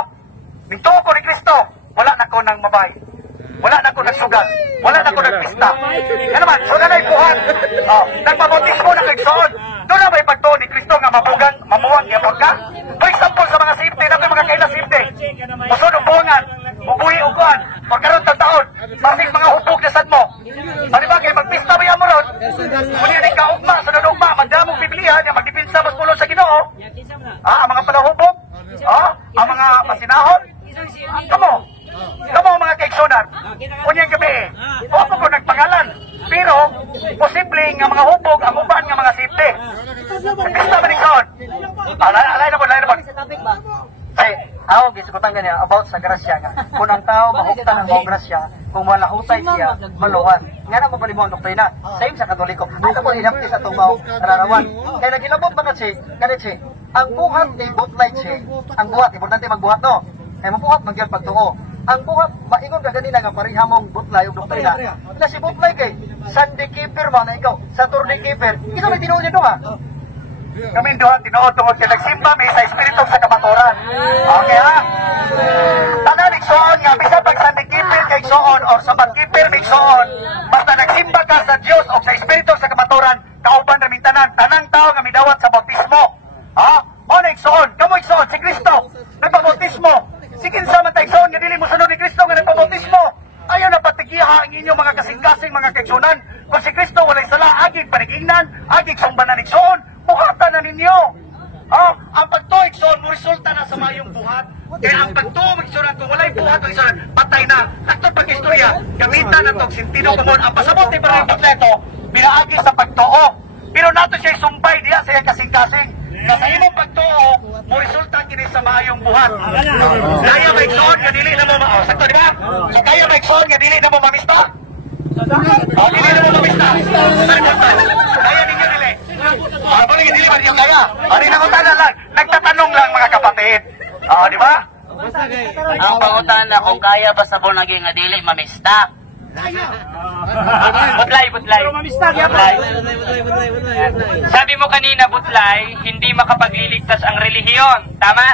Mituo ko ni Kristo, wala na ko nang mabay. Wala na ko nagsugal. Wala na ko nagpista. Yan naman, so na buhat. Nagpabautismo na kagsoon. Doon na may pagtuo ni Kristo nga mamuwang yapon ka. For example, sa mga safety, na mga kaila safety. Musod ang buwangan, bubuhi uguan, pagkaroon ng taon, masing mga hubog na sad mo. Ano ba, kaya magpista ba yan mo ron? Kung yun ka ugma, sunod ugma, magdamong Biblia, niya magdipinsa mas pulo sa Ginoo. Ang mga palahubog, ang mga masinahon. Kamo mga kaigsonan, unyang gabi, ako ko nagpangalan. Pero, posible nga mga hubog, ang uban nga mga safety. Pista ba nigsoon? Alay na po. Ay, ako, gisikutan ganyan about sa grasya nga. Kung ang tao mahuktan ng mga grasya, kung malahutay siya, maluwan. Nga na mo pa ang doktrina. Same sa Katoliko. Ito po hinapti sa itong mga kararawan. Kaya nagilabot ba ganit siya, ang buhat ni butlay siya, ang buhat, importante magbuhat no. Kaya mabuhat magyang pagtuo. Ang buhat, maingon ka ganina nga pariha mong butlay o doktrina. Na si butlay kay, Sunday keeper ba na ikaw, Saturday keeper, ikaw may tinuod nito ha. Kami doon, tinuod tungod kay nagsimba may sa espiritu sa kamaturan. Okay ha? Tanan igsoon nga, bisa pag Sunday keeper kay igsoon or sabat keeper kay igsoon, basta nagsimba ka sa Dios o sa espiritu sa kamaturan, kauban raming tanang tao nga midawat sa bautismo. O na igsoon, kamo igsoon, si Kristo, nagpabautismo. Sige sa man taigsoon nga dili mo sunod ni Kristo nga nagpabautismo. Ayaw na patigiha ang inyong mga kasing-kasing mga kaigsunan. Kung si Kristo walay sala, agig panigingnan, agig sumbanan igsoon, buhatan na ninyo. Ang pagtuig son mo resulta na sa mayong buhat. Kaya ang pagtuig igsoon kung walay buhat o igsoon, patay na. Aktong pag-istorya, gamitan na itong sentido kumon. Ang pasabot ni Brother Butleto, pinaagi sa pagtuo. Pero nato siya sumpay diya sa kasing-kasing. Na sa imong pagtuo, mo resulta kini sa mayong buhat. Kaya may igsoon nga dili na mo sakto di ba? So kaya may igsoon nga dili na mo mamista. Dili na mo mamista. Kaya ninyo dili. Balik dili man yung kaya. Ari na ko tanan lang. Nagtatanong lang mga kapatid. Di ba? Ang pangutan na kung kaya ba sa bunagi nga dili mamista. Butlay. Sabi mo kanina, Butlay, hindi makapagliligtas ang relihiyon. Tama?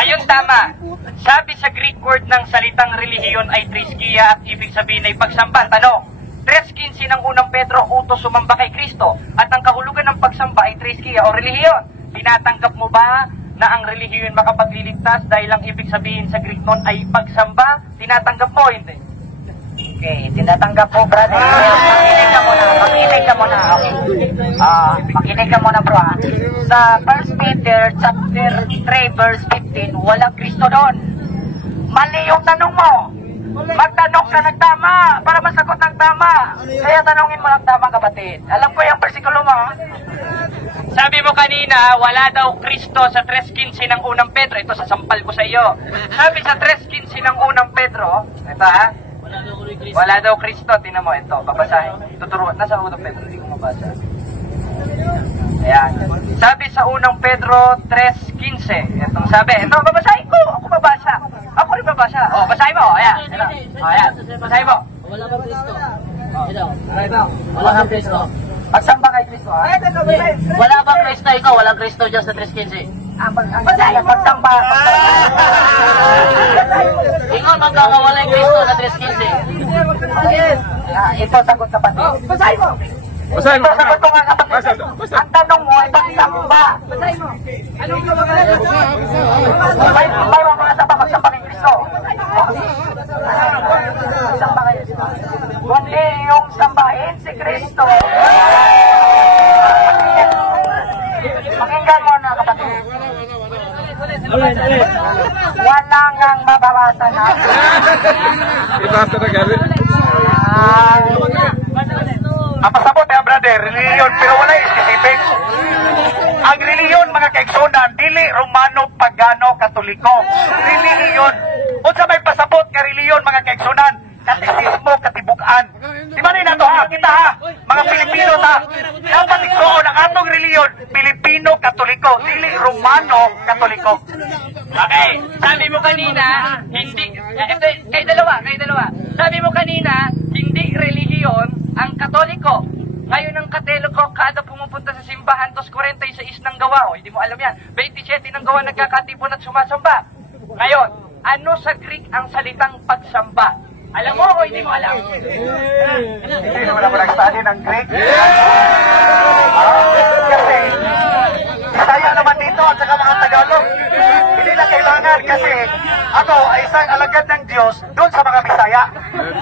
Ngayon tama. Sabi sa Greek word ng salitang relihiyon ay triskia at ibig sabihin ay pagsamba. Tanong, 3:15 ng unang Pedro, utos sumamba kay Kristo at ang kahulugan ng pagsamba ay triskia o relihiyon. Tinatanggap mo ba na ang relihiyon makapagliligtas dahil ang ibig sabihin sa Greek nun ay pagsamba? Tinatanggap mo, hindi? Okay, tinatanggap po, brother. Makinig ka muna. Okay. Makinig ka muna, bro. Sa 1 Peter chapter 3 verse 15, walang Kristo doon. Mali yung tanong mo. Magtanong ka ng tama para masagot ng tama. Kaya tanongin mo ng tama, kapatid. Alam ko yung versikulo mo. Sabi mo kanina, wala daw Kristo sa 3:15 ng unang Pedro. Ito, sasampal ko sa iyo. Sabi sa 3:15 ng unang Pedro, ito ha, wala daw Kristo. Tingnan mo, ito, babasahin. Tuturuan, nasa unang Pedro, hindi ko mabasa. Ayan. Sabi sa unang Pedro 3:15. Itong sabi, ito, babasahin ko. Ako babasa. Ako rin babasa. O, basahin mo. Ayan. Ayan. Basahin mo. Wala kang Kristo. Wala kang Kristo. Pagsamba kay Kristo, ha? Wala bang Kristo? Ikaw, walang Kristo dyan sa 3:15. Basahin, pagsamba. Ikaw magkakawalay Kristo sa 3:15. Ito, sagot kapatid. Basahin mo. Basahin mo. Ito, sagot ko nga kapatid. Basa. Ang tanong mo ay pagsamba. Basahin mo. Anong may mamasa pa pagsamba kay Kristo. Pagsamba kay Kristo. Kundi yung sambahin si Kristo. Pakinggan mo na, kapatid. Wala ngang mababasa na. Ibasa na galit. Ang pasabot ya brother, reliyon pero wala specific. Ang reliyon mga kaigsunan dili Romano, Pagano, Katoliko. Reliyon. Unsa may pasabot ka reliyon mga kaigsunan? Katekismo, katibukan. Di ba na to ha? Kita ha? Mga Pilipino ta. Dapat igsuon ang atong reliyon, Pilipino, Katoliko, dili Romano, Katoliko. Okay, sabi mo kanina, hindi, kayo dalawa. Sabi mo kanina, hindi relihiyon ang Katoliko. Ngayon ang Katoliko, kada pumupunta sa simbahan, 2:46 ng gawa. O, hindi mo alam yan. 27 ng gawa nagkakatipon at sumasamba. Ngayon, ano sa Greek ang salitang pagsamba? Alam mo o hindi mo alam? Hindi naman ako nag-study ng Greek. Kasi, Bisaya naman dito at saka mga Tagalog. Hindi na kailangan kasi ako ay isang alagad ng Diyos doon sa mga Bisaya.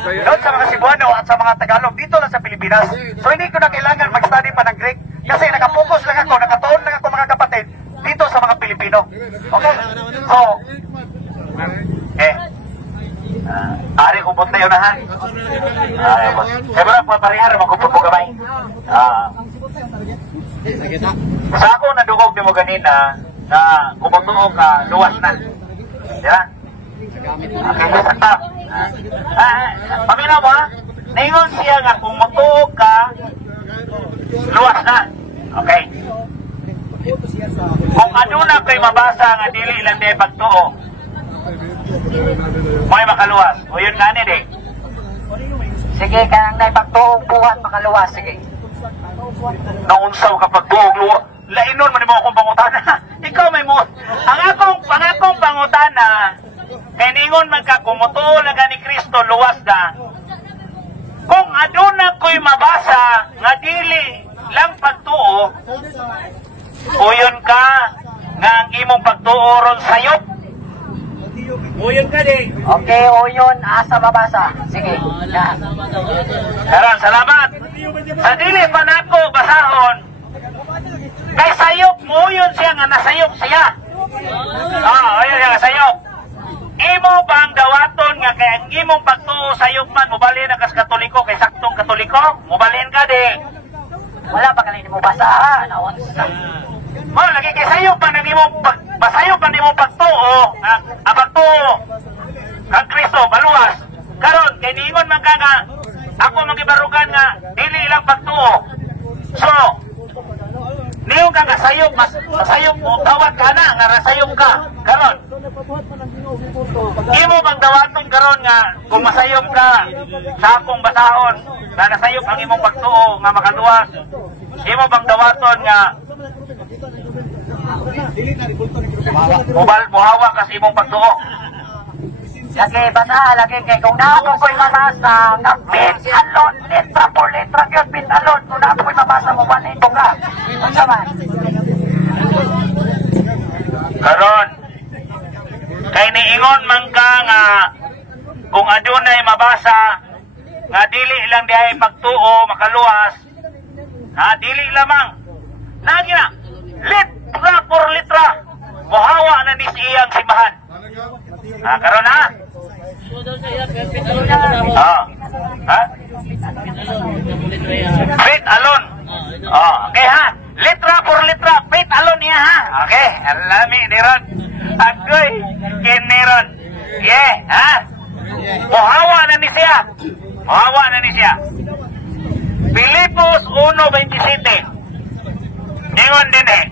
Doon sa mga Cebuano at sa mga Tagalog dito lang sa Pilipinas. So hindi ko na kailangan mag-study pa ng Greek kasi nakapokus lang ako, nakatuon lang ako mga kapatid dito sa mga Pilipino. Okay? So, ari kupot na yun na ha. Siyempre po parihar magkupot po kamay. Sa ako nadugog ni mo ganina na kumutuo ka luwas na. Diba? Okay, sakta. Paminaw mo ha? Naingon siya nga kumutuo ka luwas na. Okay. Kung aduna ko'y mabasa nga dili lang di pagtuo, may makaluwas. O yun nga nila eh. Sige, kanang naipagtuong buhat makaluwas. Sige. Naunsaw kapag buong luwa. Lainon man mo akong pangutana. Ikaw may mo. Ang akong pangutana, kay ningon magkakumutuo na ni Kristo luwas na. Kung aduna ko'y mabasa nga dili lang pagtuo, o yun ka nga ang imong pagtuo ron sayop. Uyon ka di. Okay, o yun, asa mabasa. Sige. Karon, salamat. Sa dili pa nako basahon, kay sayop mo yun siya nga nasayop siya. Ayun siya nga sayop. Imo ba ang dawaton nga kay ang imong pagtuo sayop man, mubalin na kas Katoliko, kay saktong Katoliko, mubalin ka di. Wala pa kanina mo basa. Naunsa. Lagi kay sayop pa nang imong basayop pa nimo pagtuo, ang pagtuo kang Kristo baluwas. Karon kay niingon man ka nga ako magibarugan nga dili ilang pagtuo. So niyo ka sayop masayop mo tawag ka na nga nasayop ka. Karon imo bang dawaton karon nga kung masayop ka sa akong basahon nga nasayop ang imong pagtuo nga makaluwas. Imo bang dawaton nga muhawa kasi imong pagtuo. Lagi, basa, lagi kay kung naako ko'y mamasa, nga pitalon, litra por litra, yun, pitalon, kung naako ko'y mamasa mo, 1.8 ka. Ang saman. Karon, kay niingon man ka nga, kung adunay mabasa, nga dili lang diay pagtuo, makaluwas, dili lamang. Lagi na, litra por litra, muhawa na ni siyang simbahan. Karon ha? Pit alon. Okay ha? Litra por litra, pit alon niya ha? Okay, alami ni Ron. Agoy, kiniron. Yeah, ha? Muhawa na ni siya. Muhawa na ni siya. Filipos 1:27. Ningon din eh.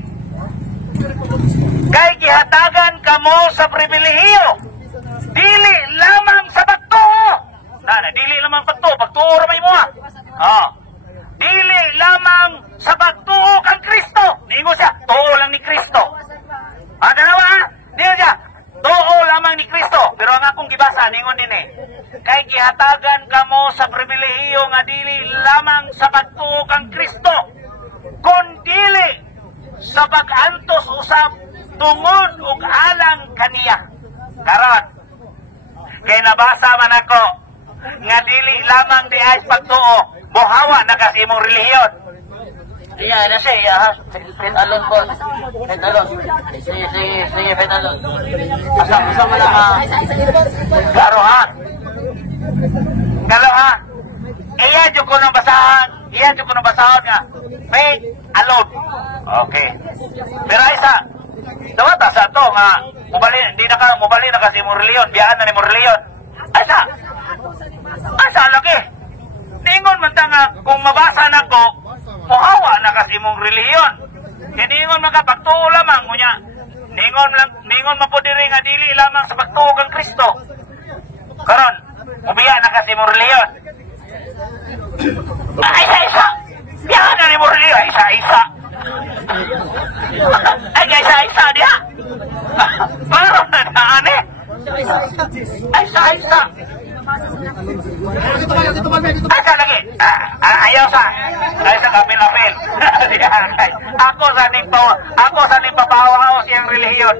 Kay gihatagan kamo sa pribilehiyo. Dili lamang sa pagtuo. Dili lamang pagtuo. Pagtuo ramay mo ha. Dili lamang sa pagtuo kang Kristo. Ningon siya, tuo lang ni Kristo. Dalawa ha? Ningon siya, tuo lamang ni Kristo. Pero ang akong gibasa, ningon din eh. Kay gihatagan kamo sa pribilehiyo nga dili lamang sa pagtuo kang Kristo. Kundili sa pag-antos usab tungod ug alang kaniya. Karon, kay nabasa man ako nga dili lamang di ay pagtuo, muhawa na kasi imong relihiyon. Iya, na siya, ha? Pit alon po. Pit alon. Sige, pit alon. Asa man na ka? Karo ha? Karo ha? Iya dyo ko nang basahan. Iya dyo ko nang basahan nga. Pit alon. Okay. Pero isa, dawata sa to nga, mubali na kasi imong reliyon, biyaan na ni imong reliyon. Asa laki. Ningon man ta nga, kung mabasa na ko, muhawa na kasi imong reliyon. Kaya ningon man ka, pagtuo lamang, ngunya. Ningon man po diri nga dili lamang sa pagtuo kang Kristo. Karon, mubiya na kasi imong reliyon. Isa-isa. Biyaan na ni imong reliyon, isa-isa. Ay, isa-isa diha. Pero naane. Isa-isa. Asa lagi? Ayaw sa kapil-apil. Ako sa ning papahaw siyang relihiyon.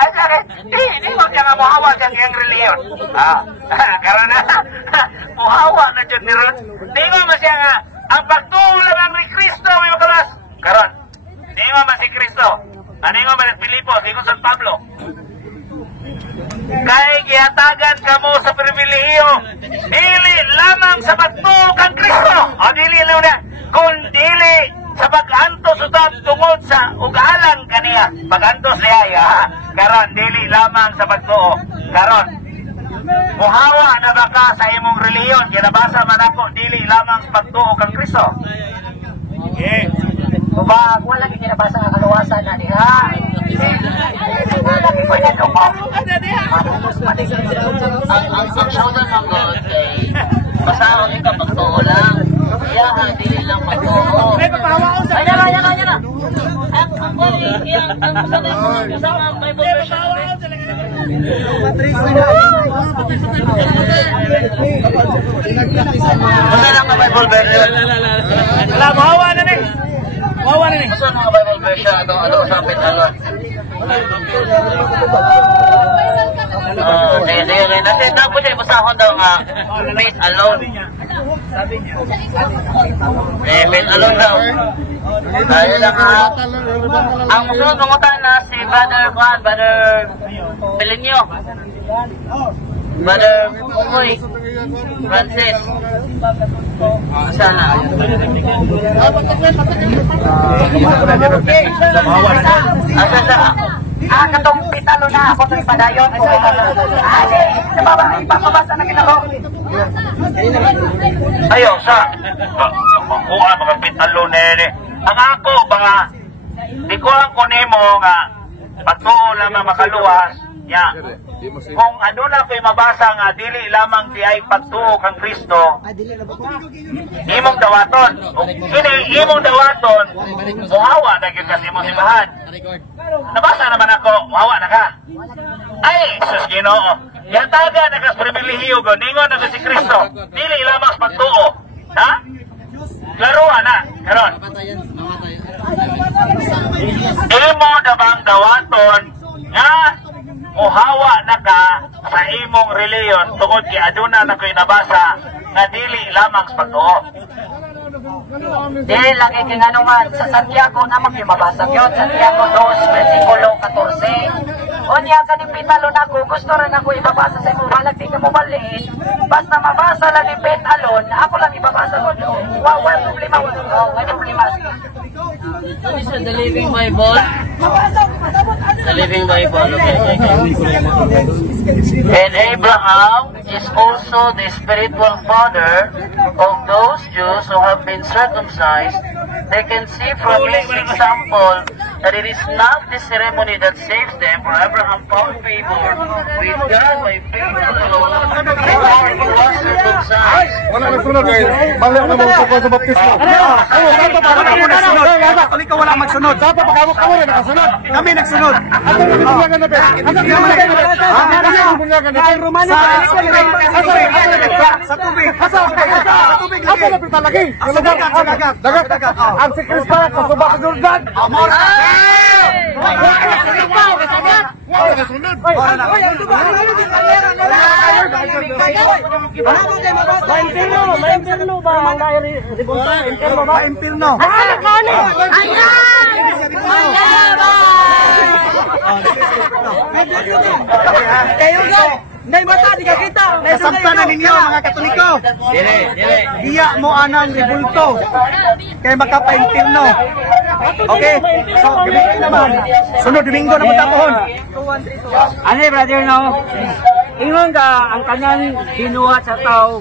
Ay lagi, di mo siya nga muhawa siyang relihiyon. Karon na, muhawa na dyan ni Ron. Di mo man siya nga, ang pagtulang ni Kristo may makalas. Karon, di mo man si Kristo. Di mo man si Filipos, di mo San Pablo. Kay gihatagan kamo sa pribilehiyo, dili lamang sa pagtuo kang Kristo. Dili lang na, kung dili sa pag-antos usab tungod sa ugalan kaniya. Pag-antos niya, karon dili lamang sa pagtuo. Karon, muhawa na baka sa imong reliyon, kinabasa man ako, dili lamang sa pagtuo kang Kristo. Okay. Ba, wala kang kinabasa ang kaluwasan na niya. Lagi ko yan ako. Ang saudan ng God ay pasahon ka pagtuo lang. Kaya dili lang pagtuo. Ayan na. Ang kasama ang Bible version. Wala lang ang Bible version. Wala, mahawa na ni. Gusto mga Bible version ito sa pit alon. Sige. Nasa tapos siya pasahon daw nga pit alon. Pit alon daw. Ayun lang ha. Ang musunod mangutan na si Brother Pelinyo. Brother Umoy. Francis. Sana. Katong pitalo na ako sa padayon. Ipapabasa na kita ko. Ayaw sa makuha mga pitalo nene. Ang ako mga di ko lang kunimo nga pagtuo lang na makaluwas niya. Kung ano na ko'y mabasa nga dili lamang di ay pagtuo kang Kristo, imong dawaton. Kini imong dawaton, muhawa na yun kasi imong simbahan. Nabasa naman ako, muhawa na ka. Ay, sus Ginoo. yataga nakas pribilehiyo ko, ningon na si Kristo, dili lamang sa pagtuo. Ha? Laruan na, karon. Imo na bang dawaton nga uhawa na ka sa imong reliyon tungod kay aduna na ko'y nabasa nga dili lamang sa pagtuo. Dili lagi kay nganuman sa Santiago naman yung mabasa yun. Santiago 2, versikulo 14. Unya kanipitalo na ako, gusto rin ako ibabasa sa imo, balag di ka mo maliit. Basta mabasa lang yung petalon, ako lang ibabasa ko. Wala problema, wala problema. This is the Living Bible. The Living Bible, okay. And Abraham is also the spiritual father of those Jews who have been circumcised. They can see from his example that it is not the ceremony that saves them, for Abraham found favor with God by faith alone, before he was circumcised. Wala nagsunod guys. Balik na mo sa baptismo. Saan pa para kamo nagsunod? Katoliko wala magsunod. Saan pa kamo rin nakasunod? Kami nagsunod. Ato na binunyagan na ba? Sa tubig. Sa tubig lagi. Ato na pitalagi. Dagat. Ang si Kristo kasubak sa Jordan. Amor. Nay mata di ka kita. Kasamtanan ninyo mga Katoliko. Diya mo anang ribulto kay makapaintirno. Okay? So, gabi naman. Sunod Domingo na matapon. Ano brother no? Ingon ka ang kanyang binuhat sa tao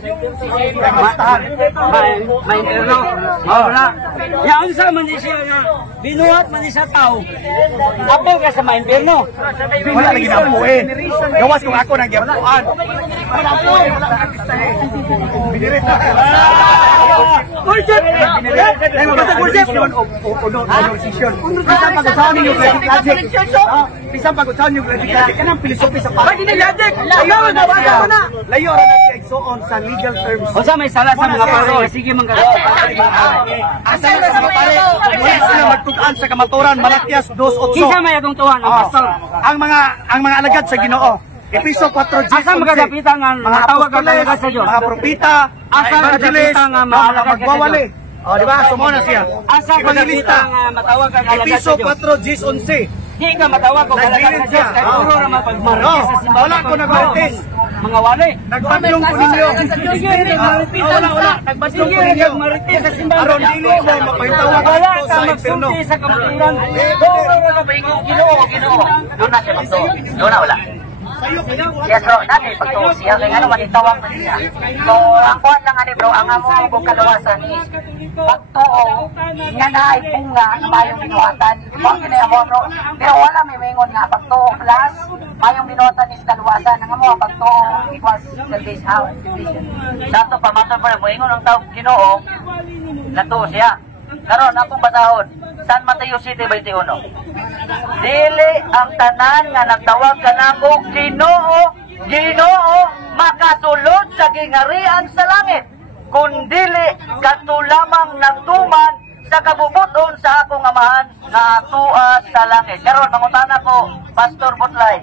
may interno. Wala. Yan sa man siya na binuhat man sa tao. Apo ka sa may interno. Wala lagi na apuin. Gawas kung ako nang giapuan. Binirit na. Kurset! Kurset! Pisang pag-usahan ninyo credit logic. Pisang pag-usahan ninyo credit logic. Kanang filosofi sa pag. Pag logic! Layo na siya igsuon sa legal terms. O sa may sala sa mga pare. Sige mga asa na sa mga pare. Wala sila magtugaan sa kamaturan. Malakias 2:8. Kisa may atong tuhan ang pastor. Ang mga alagad sa Ginoo. Episo 4:11. Asa magadapitan nga mga tawag ang alagad sa Dios. Mga propeta, asa magadapitan nga mga alagad sa Dios. O diba? Sumo na siya. Asa magadapitan nga matawag ang alagad Episo sa Dios. 4:11. Di ka matawag kung alagad sa Dios. Kaya puro naman pagmarites sa simbahan. Wala ko nagmarites. Mga wali. Nagbatlong ko ninyo. Wala. Nagbatlong ko ninyo. Marites sa simbahan. Aron dili mo mapahitawag Wala ko ka sa inferno. magsulti sa kamaturan. Doro na ba yung Ginoo? Doon na siya magtuo. Doon na wala. Yes bro, natin pagtuo siya. Kaya ano manitawag mo siya. So, ang kuhan lang ani bro, ang amo kong kalawasan is pagtuo nga na ay bunga na mayong binuhatan. Huwag kinaya mo bro. Pero wala may mingon nga pagtuo plus mayong binuhatan is kalawasan. Ang amo pagtuo equals service house. Sato pa, mato pa na mo, ingon ang tawag Ginoo, natuo siya. Karon akong basahon, San Mateo 7:21. Dili ang tanan nga nagtawag kanako Ginoo makasulod sa gingarian sa langit, kundili kadto lamang nagtuman sa kabubuton sa akong amahan nga atua sa langit. Karon mangutana ko, Pastor Butlay,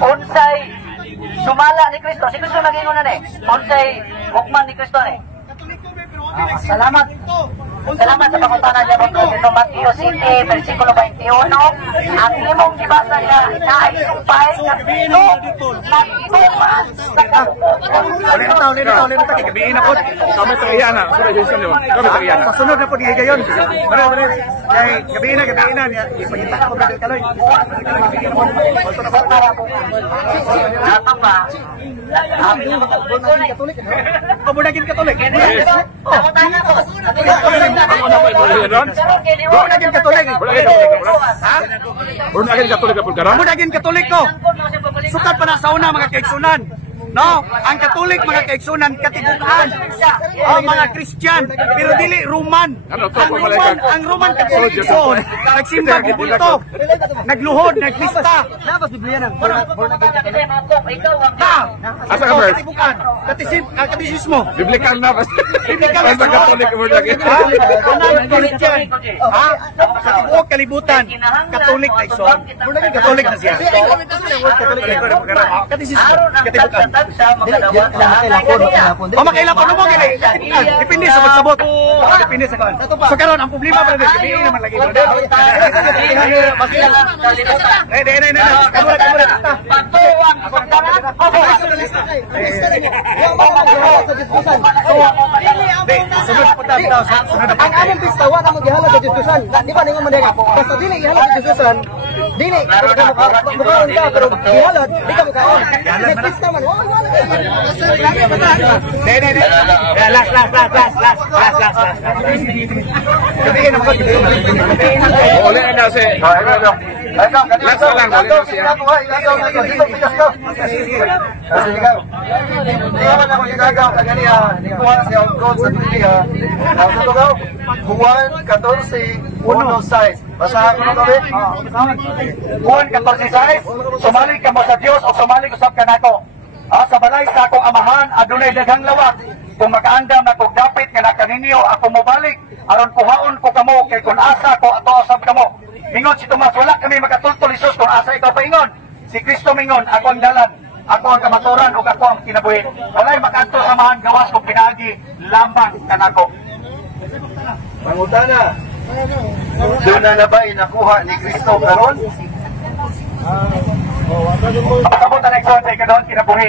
unsay sumala ni Kristo? Si Kristo nag-ingon na ni. Unsay hukman ni Kristo ni? Salamat. Salamat sa pangutana niya po sa Mateo City, versikulo 21. Ang imong gibasa niya na ay sumpay na pino mag-inuman sa kabubuton. Ulit na. Gabiin ako. Kami tagiyan na. Kami tagiyan na. Sa sunod na po di gayon. Bare. Gabiin na. Ipagita ako brother Kaloy. Ato pa, Kabunagin Katolik. mangutana ko. Ako na po ibulihin doon. Kabunagin Katolik. Kabunagin Katolik ko. Sukat pa na sa una mga kaigsunan. No, ang Katolik mga kaigsunan katibukan. Mga Christian, pero dili Roman. Ang Roman Katolik igsoon, nagsimba gibulto, nagluhod, naglista. Nabas Biblia nang. Asa ka first? Katisismo. Biblikan na ba? Biblikan Sa Katolik mo lagi. Christian. Katibuok kalibutan, Katolik na igsoon. Katolik na siya. Katisismo, katibukan. Makailapon mo gini. Depende sa pagsabot. Depende sa kan. So karon ang problema brother, dili naman lagi brother. Ang among pista wa namo gihalad sa diskusan. Di ba ningon man nga? Basta dili gihalad sa diskusan, dili mukaon ka pero gihalad, di ka mukaon. Pista man. Boleh na si. Last lang, boleh na siya. Juan 14:1-6. Basahan ko na kami. Juan 14:6, sumali ka mo sa Dios o sumali usab ka nako. Sa balay sa akong amahan adunay daghang lawak. Kung makaandam na kog dapit nga nakaninyo ako mobalik aron puhaon ko kamo kay kun asa ko ato usab kamo. Mingon si Tomas, wala kami makatultol Isus kung asa ikaw paingon. Si Kristo mingon, ako ang dalan, ako ang kamaturan ug ako ang kinabuhi. Walay makaadto sa amahan gawas kog pinaagi lamang kanako. Pangutana. Doon na ba inakuha ni Kristo karon? Pasabot ang ekson sa ikadon kinabuhi.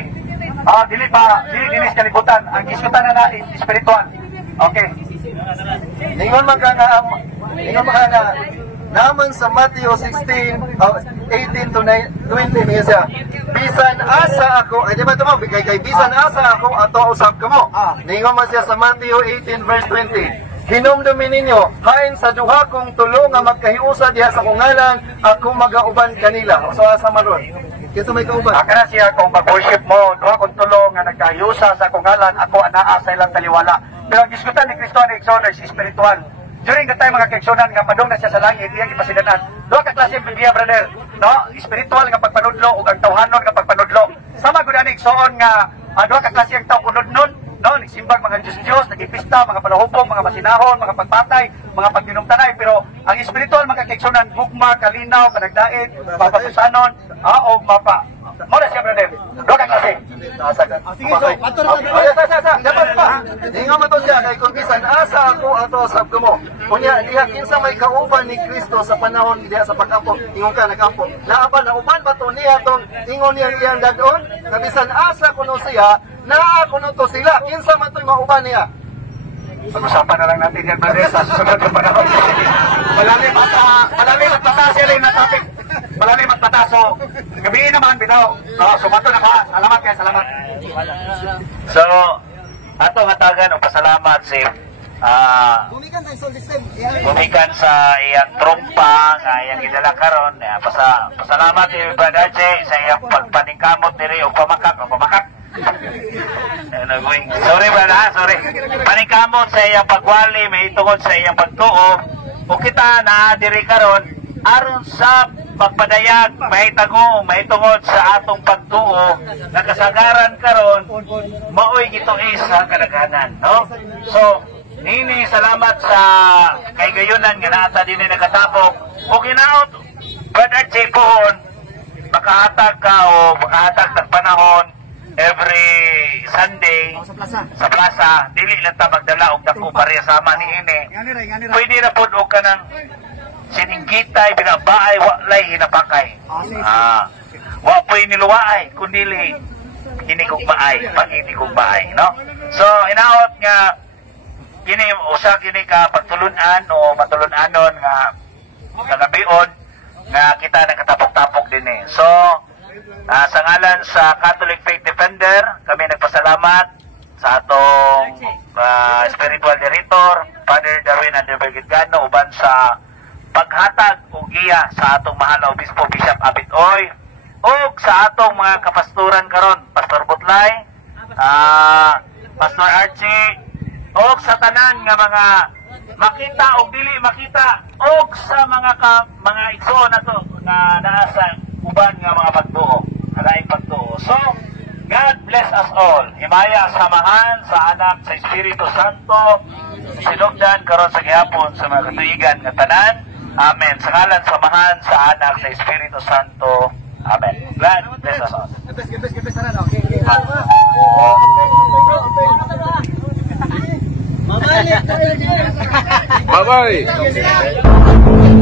Dili dinis kalibutan. Ang isutan na is spiritual. Okay. Ningon man ka nga naman sa Matthew 16:18 to 20 niya siya. Bisan asa ako, ay di ba ito mo? Kay bisan asa ako ato usab kamo. Ningon man siya sa Matthew 18:20. Hinumdumi ninyo, hain sa duha kong tulo nga magkahiusa diha sa kungalan, ako magauban kanila. So asa maron? Kito may kauban. Akara siya kung mag-worship mo, duha kong tulo nga nagkahiusa sa kungalan, ako anaa sa ilang taliwala. Pero ang diskutan ni Kristo ni Exoner is spiritual. During the time mga kaigsunan nga padung na siya sa langit, iyang ipasidanan. Duha ka klase ang Biblia, brother. No? Spiritual nga pagpanudlo ug ang tawhanon nga pagpanudlo. Sama gud ani igsoon nga duha ka klase ang tawkunudnon. No, nagsimbag mga Diyos, nagipista, mga palahubog, mga masinahon, mga pagpatay, mga pagdinumtanay. Pero ang spiritual mga kaigsunan, gugma, kalinaw, panagdait, papatusanon, o mapa. Muna siya, brother. Duha ka klase. Sige, so, ato na dapat pa. Ningon mo to siya, kay kung bisan asa ako ato sab kamo. Kunya, diha kinsa may kauban ni Kristo sa panahon diha sa pagkampo, ingon ka nagkampo. Naaban na uban ba to niya tong ingon niya iyang dadon, na bisan asa kuno siya, naa kuno to sila. Kinsa man to'y mauban niya? Pag-usapan na lang natin yan, brother, sa susunod na panahon. Malalim at pataas yan na topic. Malalim at pataas. So, gabihin naman, bitaw. Sumato na ka. Salamat kayo, salamat. So, atong hatagan o pasalamat si gumikan sa iyang trompa nga iyang gidala karon. Pasalamat ni Brother Jay sa iyang pagpaningkamot diri o pamakak. Sorry brother, sorry. Paningkamot sa iyang pagwali, may tungod sa iyang pagtuo. O kita na diri karon aron sa pagpadayag, may tungod sa atong pagtuo, nakasagaran karon, maoy gituis sa kadaghanan, no? So, nini salamat sa kaygayunan nga naata din nakatapok. O ginaot, Brother Jay pohon, makahatag ka o makahatag ng panahon every Sunday sa plaza, dili lang ta magdala og dako pareha sama ni ini. Pwede na pud og kanang siningkitay binabaay walay hinapakay. Wa po'y niluwaay kundili hinikugmaay, pag-hinikugmaay, no? So inaot nga kini usa kini ka pagtulunan o matulunanon nga kagabion nga kita nakatapok-tapok din eh. So sa ngalan sa Catholic Faith Defender, kami nagpasalamat sa atong spiritual director, Father Darwin Anderbergitgano, uban sa paghatag o giya sa atong mahal na Obispo Bishop Abit Oy, ug sa atong mga kapasturan karon, Pastor Butlay, Pastor Archie, ug sa tanan nga mga makita o dili makita, ug sa mga igsoon nato na naa sa uban nga mga pagtuo, alaing pagtuo. So God bless us all. Himaya samahan sa Anak, sa Espiritu Santo, sinugdan karon sa gihapon sa mga katuigan nga tanan. Amen. Sa ngalan samahan sa Anak, sa Espiritu Santo. Amen. God bless us all. Bye-bye.